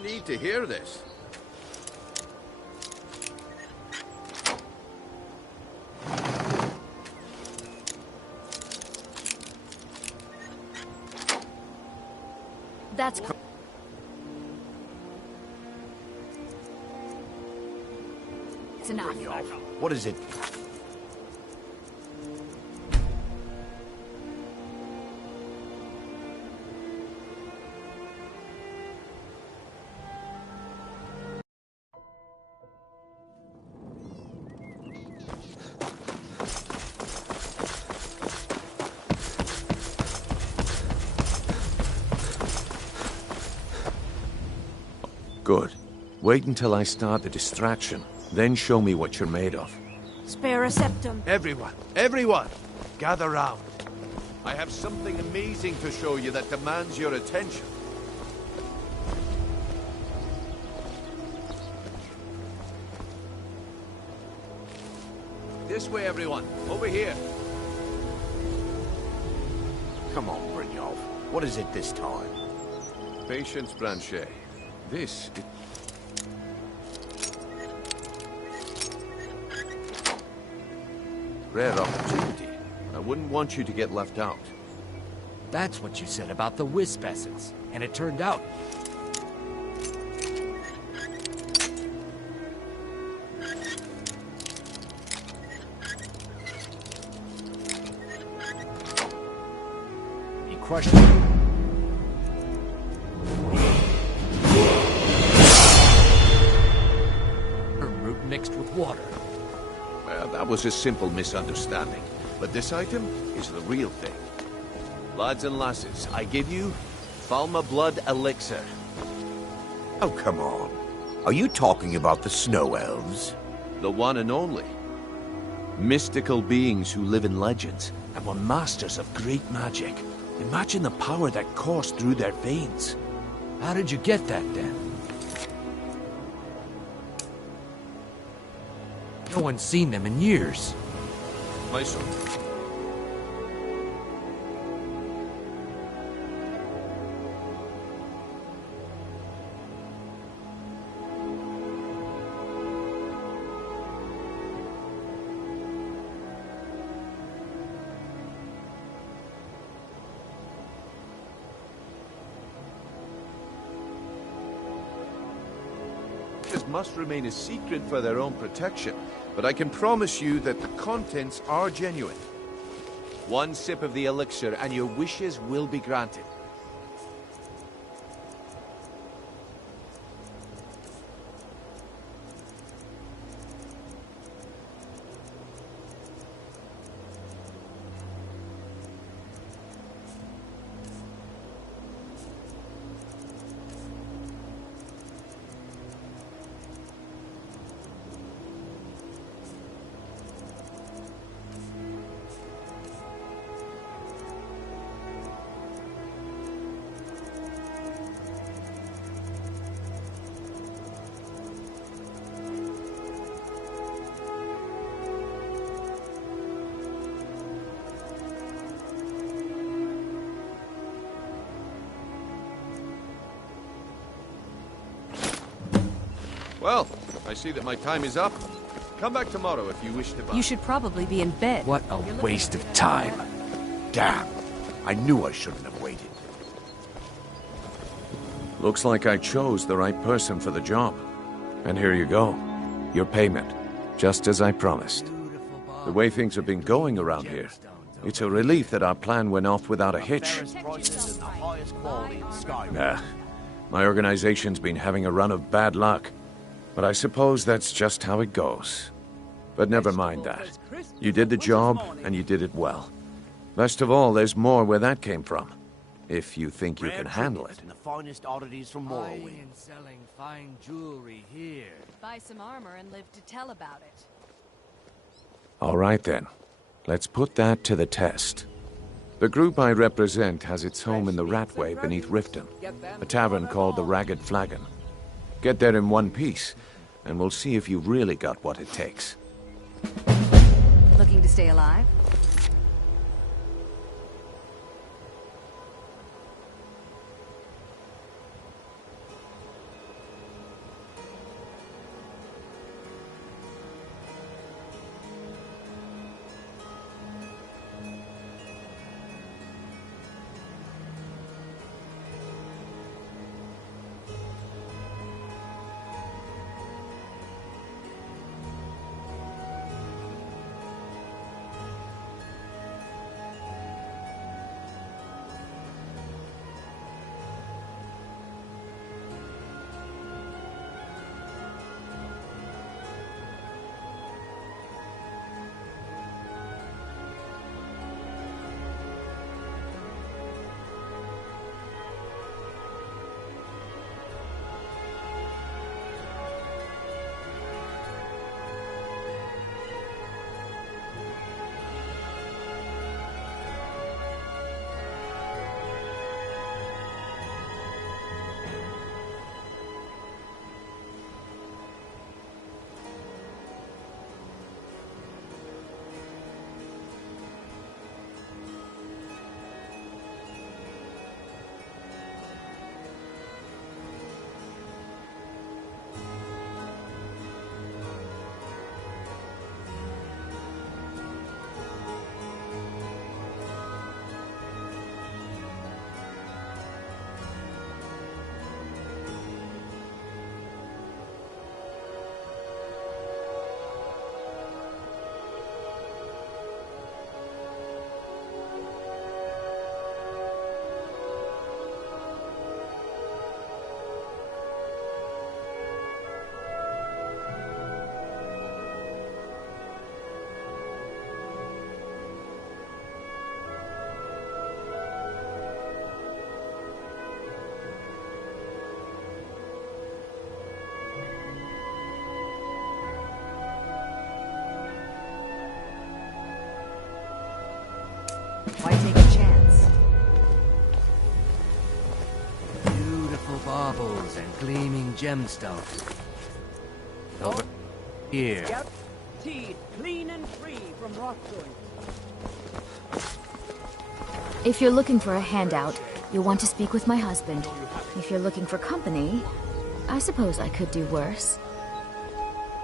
need to hear this. That's... It's enough. What is it? Good. Wait until I start the distraction, then show me what you're made of. Spare a septum. Everyone, gather round. I have something amazing to show you that demands your attention. This way, everyone. Over here. Come on, Brynjolf. What is it this time? Patience, Blanchet. This is... Rare opportunity. I wouldn't want you to get left out. That's what you said about the wisp essence, and it turned out... He crushed it. Root mixed with water. Well, that was a simple misunderstanding. But this item is the real thing. Lads and lasses, I give you Falma Blood Elixir. Oh, come on. Are you talking about the Snow Elves? The one and only. Mystical beings who live in legends and were masters of great magic. Imagine the power that coursed through their veins. How did you get that, then? No one's seen them in years. My son. Must remain a secret for their own protection, but I can promise you that the contents are genuine. One sip of the elixir and your wishes will be granted. Well, I see that my time is up. Come back tomorrow if you wish to buy. You should probably be in bed. What a waste of time. Damn. I knew I shouldn't have waited. Looks like I chose the right person for the job. And here you go. Your payment. Just as I promised. The way things have been going around here, it's a relief that our plan went off without a hitch. Nah. My organization's been having a run of bad luck. But I suppose that's just how it goes. But never mind that. You did the job, and you did it well. Best of all, there's more where that came from. If you think you can handle it. The finest oddities from Morrowind. Selling fine jewelry here. Buy some armor and live to tell about it. All right then. Let's put that to the test. The group I represent has its home in the Ratway beneath Riften, a tavern called the Ragged Flagon. Get there in one piece, and we'll see if you've really got what it takes. Looking to stay alive? Why take a chance? Beautiful baubles and gleaming gemstones. Over here. Yep. Teeth clean and free from rock joints. If you're looking for a handout, you'll want to speak with my husband. If you're looking for company, I suppose I could do worse.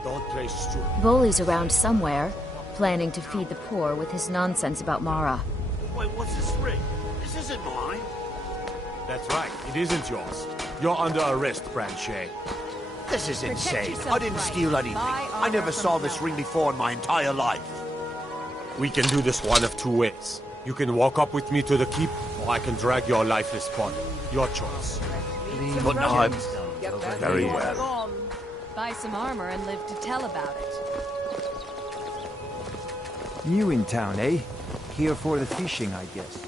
Don't play stupid. Bolly's around somewhere, planning to feed the poor with his nonsense about Mara. Wait, what's this ring? This isn't mine. That's right, it isn't yours. You're under arrest, Branchet. This is Protect insane. yourself, I didn't Bright. steal anything. Buy I never armor saw from this them. ring before in my entire life. We can do this one of two ways. You can walk up with me to the keep, or I can drag your lifeless body. Your choice. But no, I'm... Very well. On. Buy some armor and live to tell about it. New in town, eh? Here for the fishing, I guess.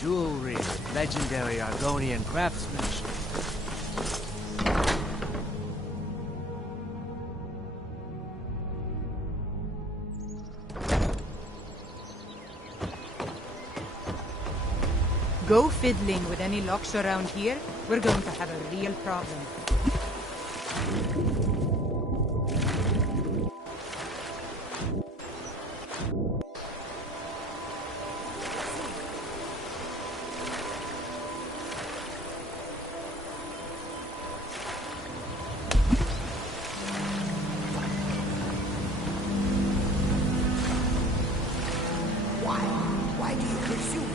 Jewelry, legendary Argonian craftsmanship. Go fiddling with any locks around here, we're going to have a real problem. Why do you pursue me?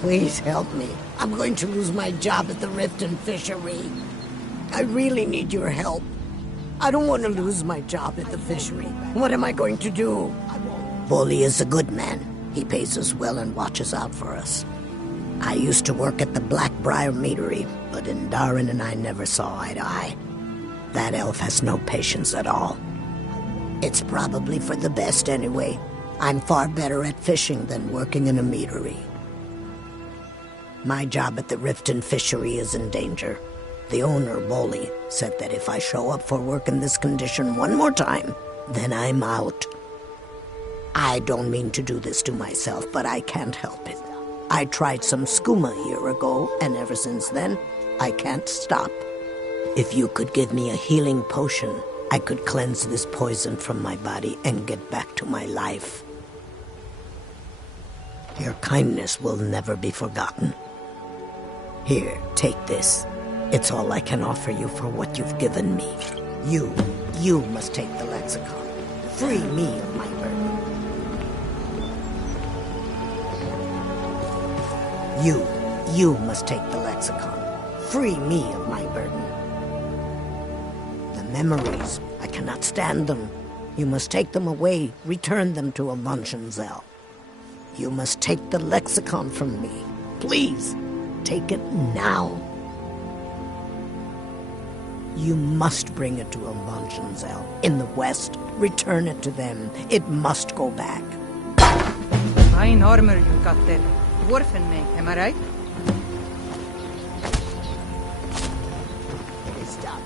Please help me. I'm going to lose my job at the Riften fishery. I really need your help. I don't want to lose my job at the fishery. What am I going to do? Bolly is a good man. He pays us well and watches out for us. I used to work at the Blackbriar meadery, but Indarin and I never saw eye to eye. That elf has no patience at all. It's probably for the best anyway. I'm far better at fishing than working in a meadery. My job at the Riften fishery is in danger. The owner, Bolly, said that if I show up for work in this condition one more time, then I'm out. I don't mean to do this to myself, but I can't help it. I tried some skooma a year ago, and ever since then, I can't stop. If you could give me a healing potion, I could cleanse this poison from my body and get back to my life. Your kindness will never be forgotten. Here, take this. It's all I can offer you for what you've given me. You must take the lexicon. Free me of my burden. You must take the lexicon. Free me of my burden. The memories, I cannot stand them. You must take them away, return them to Avanshenzell. You must take the lexicon from me. Please, take it now. You must bring it to Avanshenzell in the west. Return it to them. It must go back. Fine armor you got there. Dwarfen make, am I right? It is done.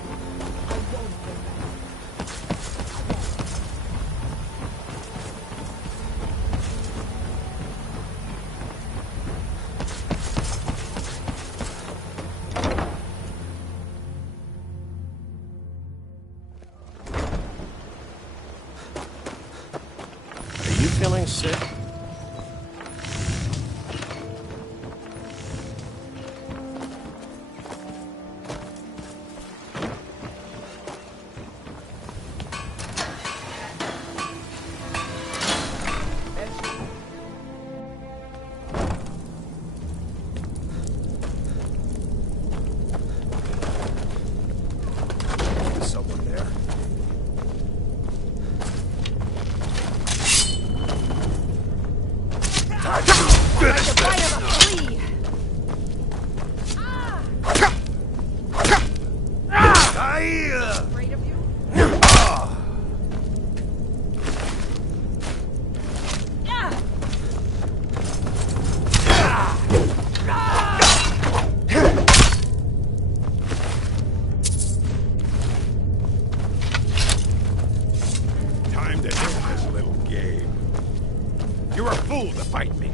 Are you feeling sick? There's someone there. You're a fool to fight me.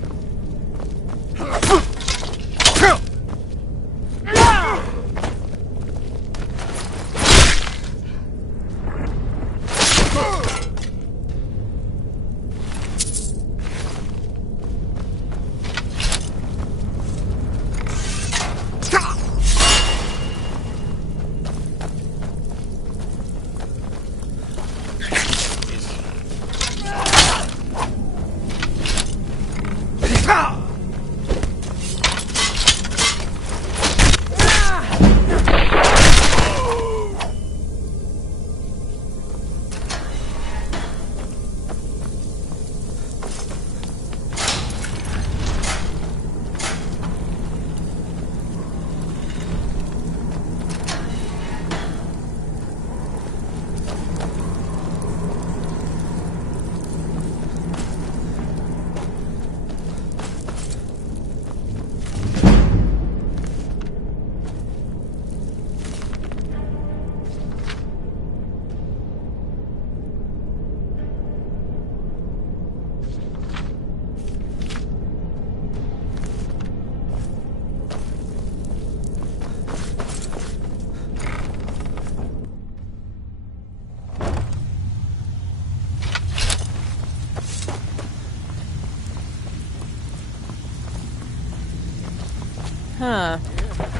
Huh.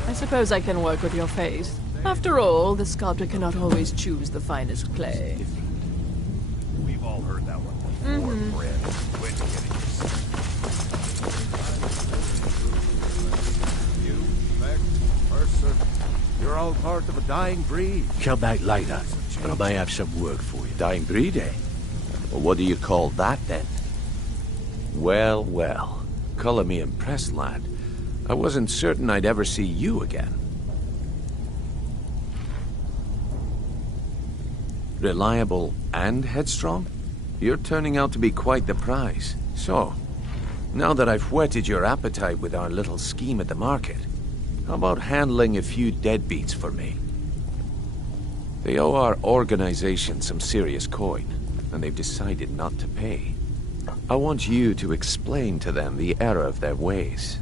I suppose I can work with your face. After all, the sculptor cannot always choose the finest clay. We've all heard that one before, Brad. When you, Beck, Mercer, you're all part of a dying breed. Come back later, but I may have some work for you. Dying breed, eh? Well, what do you call that, then? Well, well. Colour me impressed, lad. I wasn't certain I'd ever see you again. Reliable and headstrong? You're turning out to be quite the prize. So, now that I've whetted your appetite with our little scheme at the market, how about handling a few deadbeats for me? They owe our organization some serious coin, and they've decided not to pay. I want you to explain to them the error of their ways.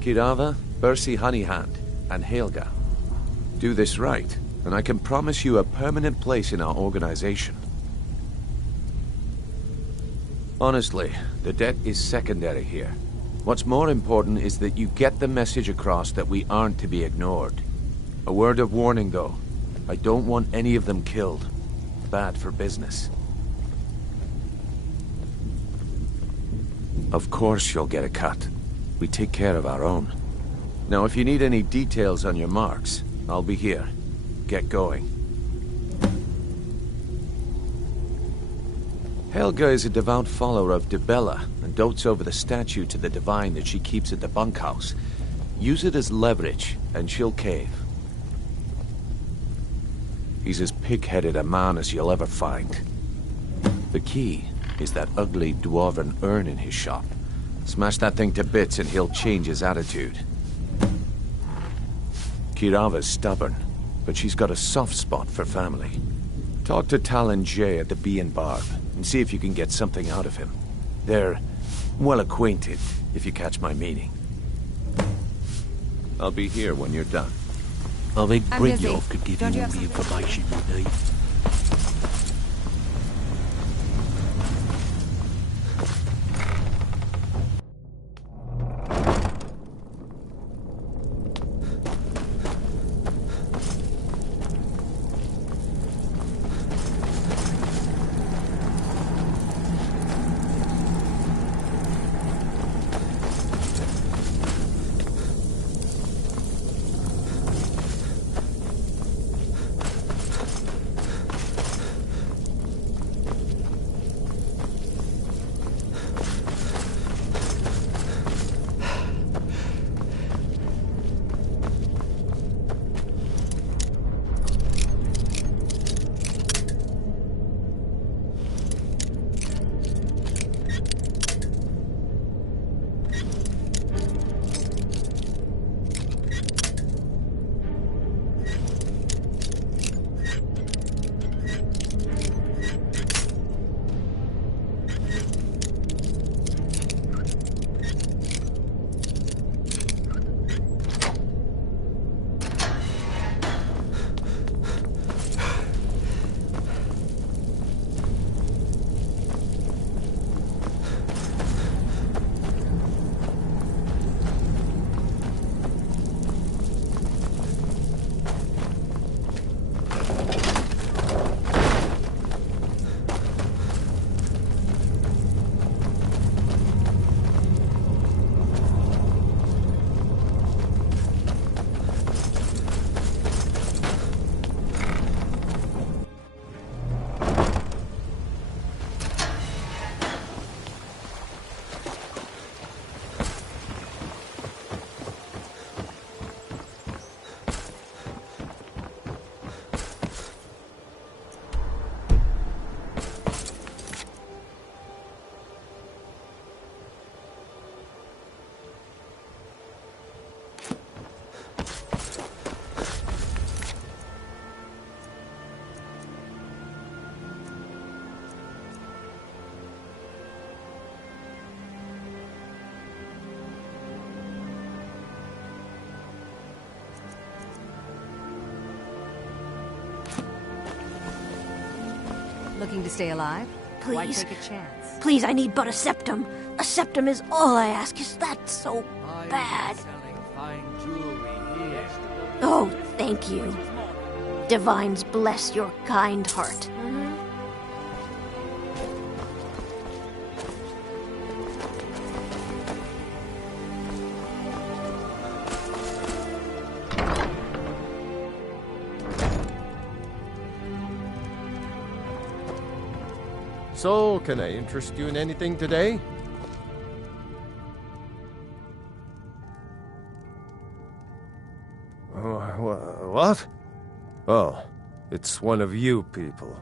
Kirava, Bersi Honeyhand, and Helga. Do this right, and I can promise you a permanent place in our organization. Honestly, the debt is secondary here. What's more important is that you get the message across that we aren't to be ignored. A word of warning, though. I don't want any of them killed. Bad for business. Of course you'll get a cut. We take care of our own. Now, if you need any details on your marks, I'll be here. Get going. Helga is a devout follower of Dibella and dotes over the statue to the divine that she keeps at the bunkhouse. Use it as leverage, and she'll cave. He's as pig-headed a man as you'll ever find. The key is that ugly dwarven urn in his shop. Smash that thing to bits and he'll change his attitude. Kirava's stubborn, but she's got a soft spot for family. Talk to Talon Jay at the Bee and Barb, and see if you can get something out of him. They're well acquainted, if you catch my meaning. I'll be here when you're done. I think Brynjolf could give you all the information you need. Looking to stay alive? Please. Why take a chance? Please, I need but a septum. A septum is all I ask. Is that so bad? Oh, thank you. Divines bless your kind heart. So, can I interest you in anything today? What? Oh, it's one of you people.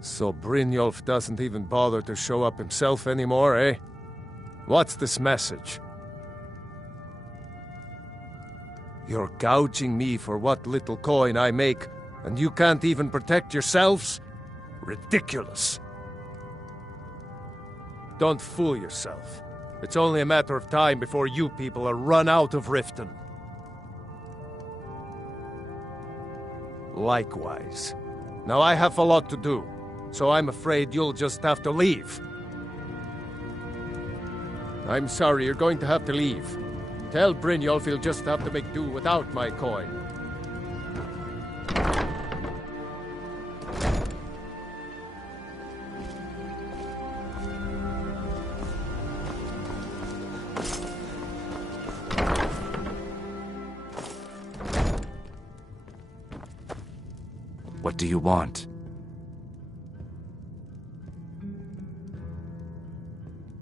So Brynjolf doesn't even bother to show up himself anymore, eh? What's this message? You're gouging me for what little coin I make, and you can't even protect yourselves? Ridiculous. Don't fool yourself. It's only a matter of time before you people are run out of Riften. Likewise. Now I have a lot to do, so I'm afraid you'll just have to leave. I'm sorry, you're going to have to leave. Tell Brynjolf he'll just have to make do without my coin. What do you want?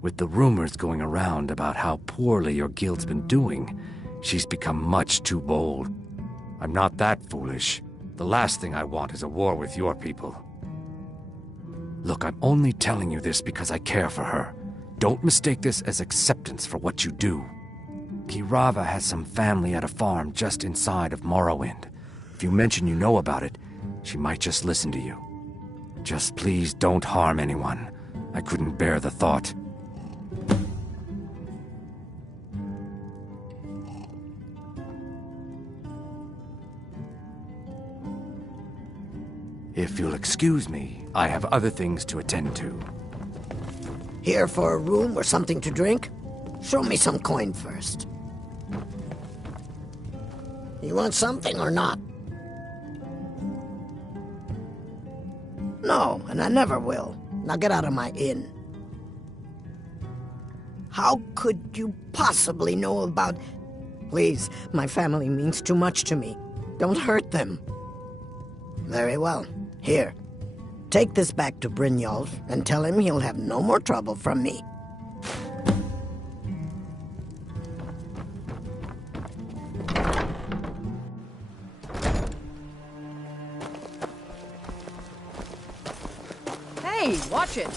With the rumors going around about how poorly your guild's been doing, she's become much too bold. I'm not that foolish. The last thing I want is a war with your people. Look, I'm only telling you this because I care for her. Don't mistake this as acceptance for what you do. Kirava has some family at a farm just inside of Morrowind. If you mention you know about it, she might just listen to you. Just please don't harm anyone. I couldn't bear the thought. If you'll excuse me, I have other things to attend to. Here for a room or something to drink? Show me some coin first. You want something or not? No, and I never will. Now get out of my inn. How could you possibly know about... Please, my family means too much to me. Don't hurt them. Very well. Here. Take this back to Brynjolf and tell him he'll have no more trouble from me. Hey, watch it!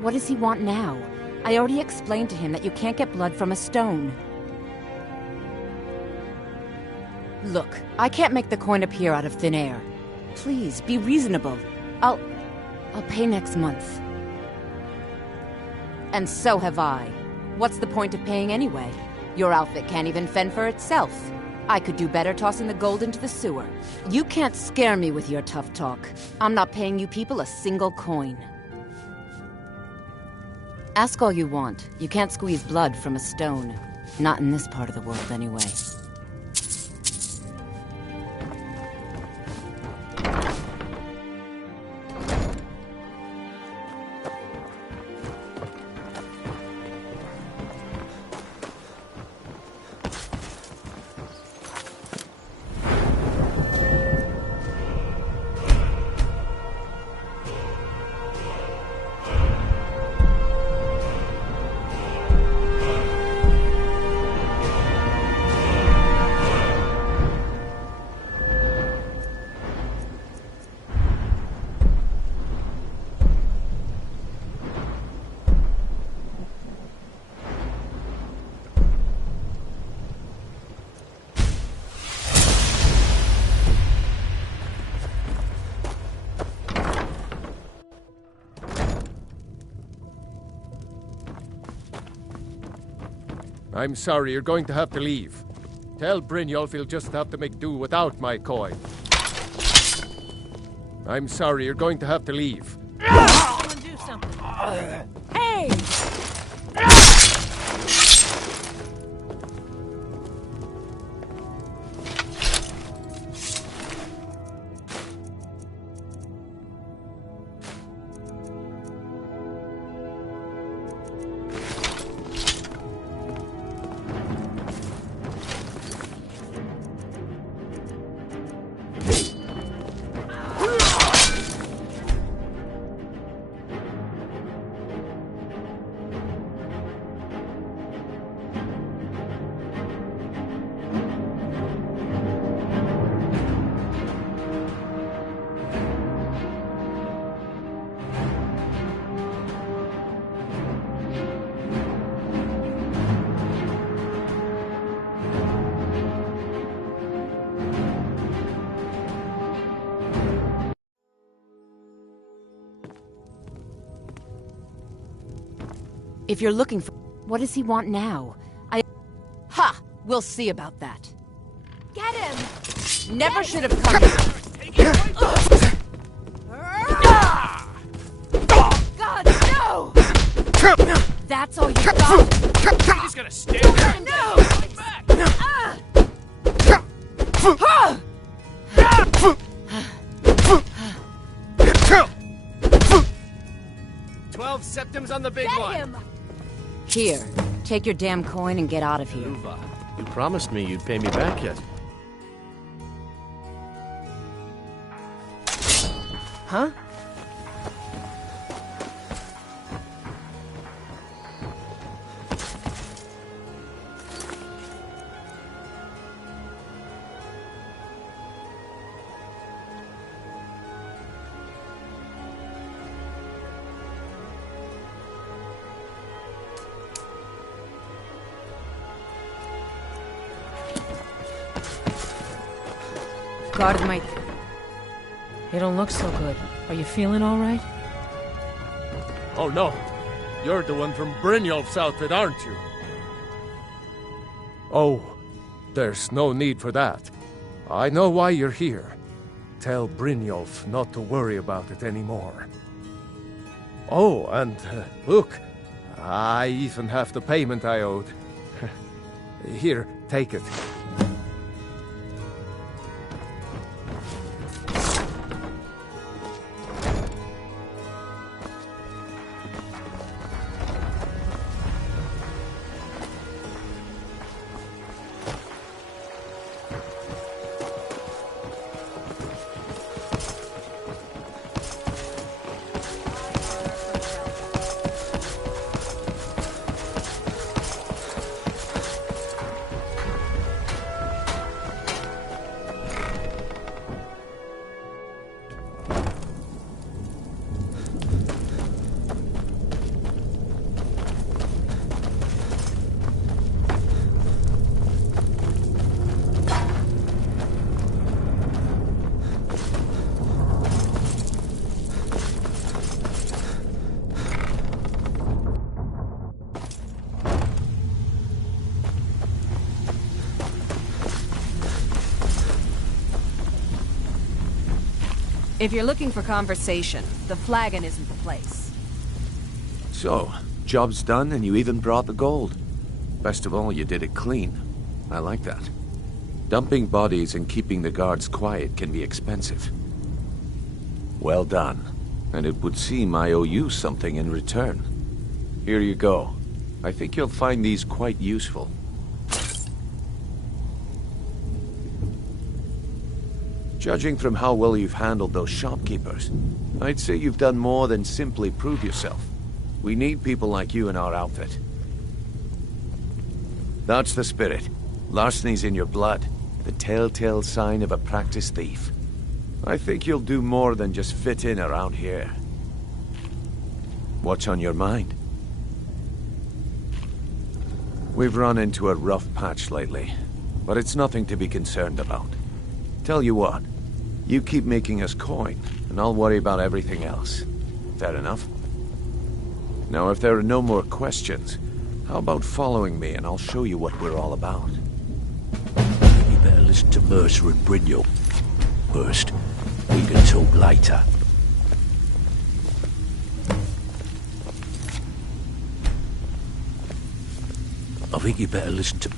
What does he want now? I already explained to him that you can't get blood from a stone. Look, I can't make the coin appear out of thin air. Please, be reasonable. I'll pay next month. And so have I. What's the point of paying anyway? Your outfit can't even fend for itself. I could do better tossing the gold into the sewer. You can't scare me with your tough talk. I'm not paying you people a single coin. Ask all you want. You can't squeeze blood from a stone. Not in this part of the world, anyway. I'm sorry, you're going to have to leave. Tell Brynjolf he'll just have to make do without my coin. I'm sorry, you're going to have to leave. Someone do something. Hey! If you're looking for... What does he want now? Ha! We'll see about that. Get him! Never should have come here. God, no! That's all you got? You're just gonna stand there? No! Back! 12 septims on the big Get one. him! Here, take your damn coin and get out of here. Uva, you promised me you'd pay me back yet. Huh? Guard my... You don't look so good. Are you feeling all right? Oh no! You're the one from Brynjolf's outfit, aren't you? Oh, there's no need for that. I know why you're here. Tell Brynjolf not to worry about it anymore. Oh, and look, I even have the payment I owed. Here, take it. If you're looking for conversation, the flagon isn't the place. So, job's done and you even brought the gold. Best of all, you did it clean. I like that. Dumping bodies and keeping the guards quiet can be expensive. Well done. And it would seem I owe you something in return. Here you go. I think you'll find these quite useful. Judging from how well you've handled those shopkeepers, I'd say you've done more than simply prove yourself. We need people like you in our outfit. That's the spirit. Larceny's in your blood. The telltale sign of a practiced thief. I think you'll do more than just fit in around here. What's on your mind? We've run into a rough patch lately, but it's nothing to be concerned about. Tell you what, you keep making us coin, and I'll worry about everything else. Fair enough? Now, if there are no more questions, How about following me and I'll show you what we're all about? You better listen to Mercer and Brynjolf first. We can talk later. I think you better listen to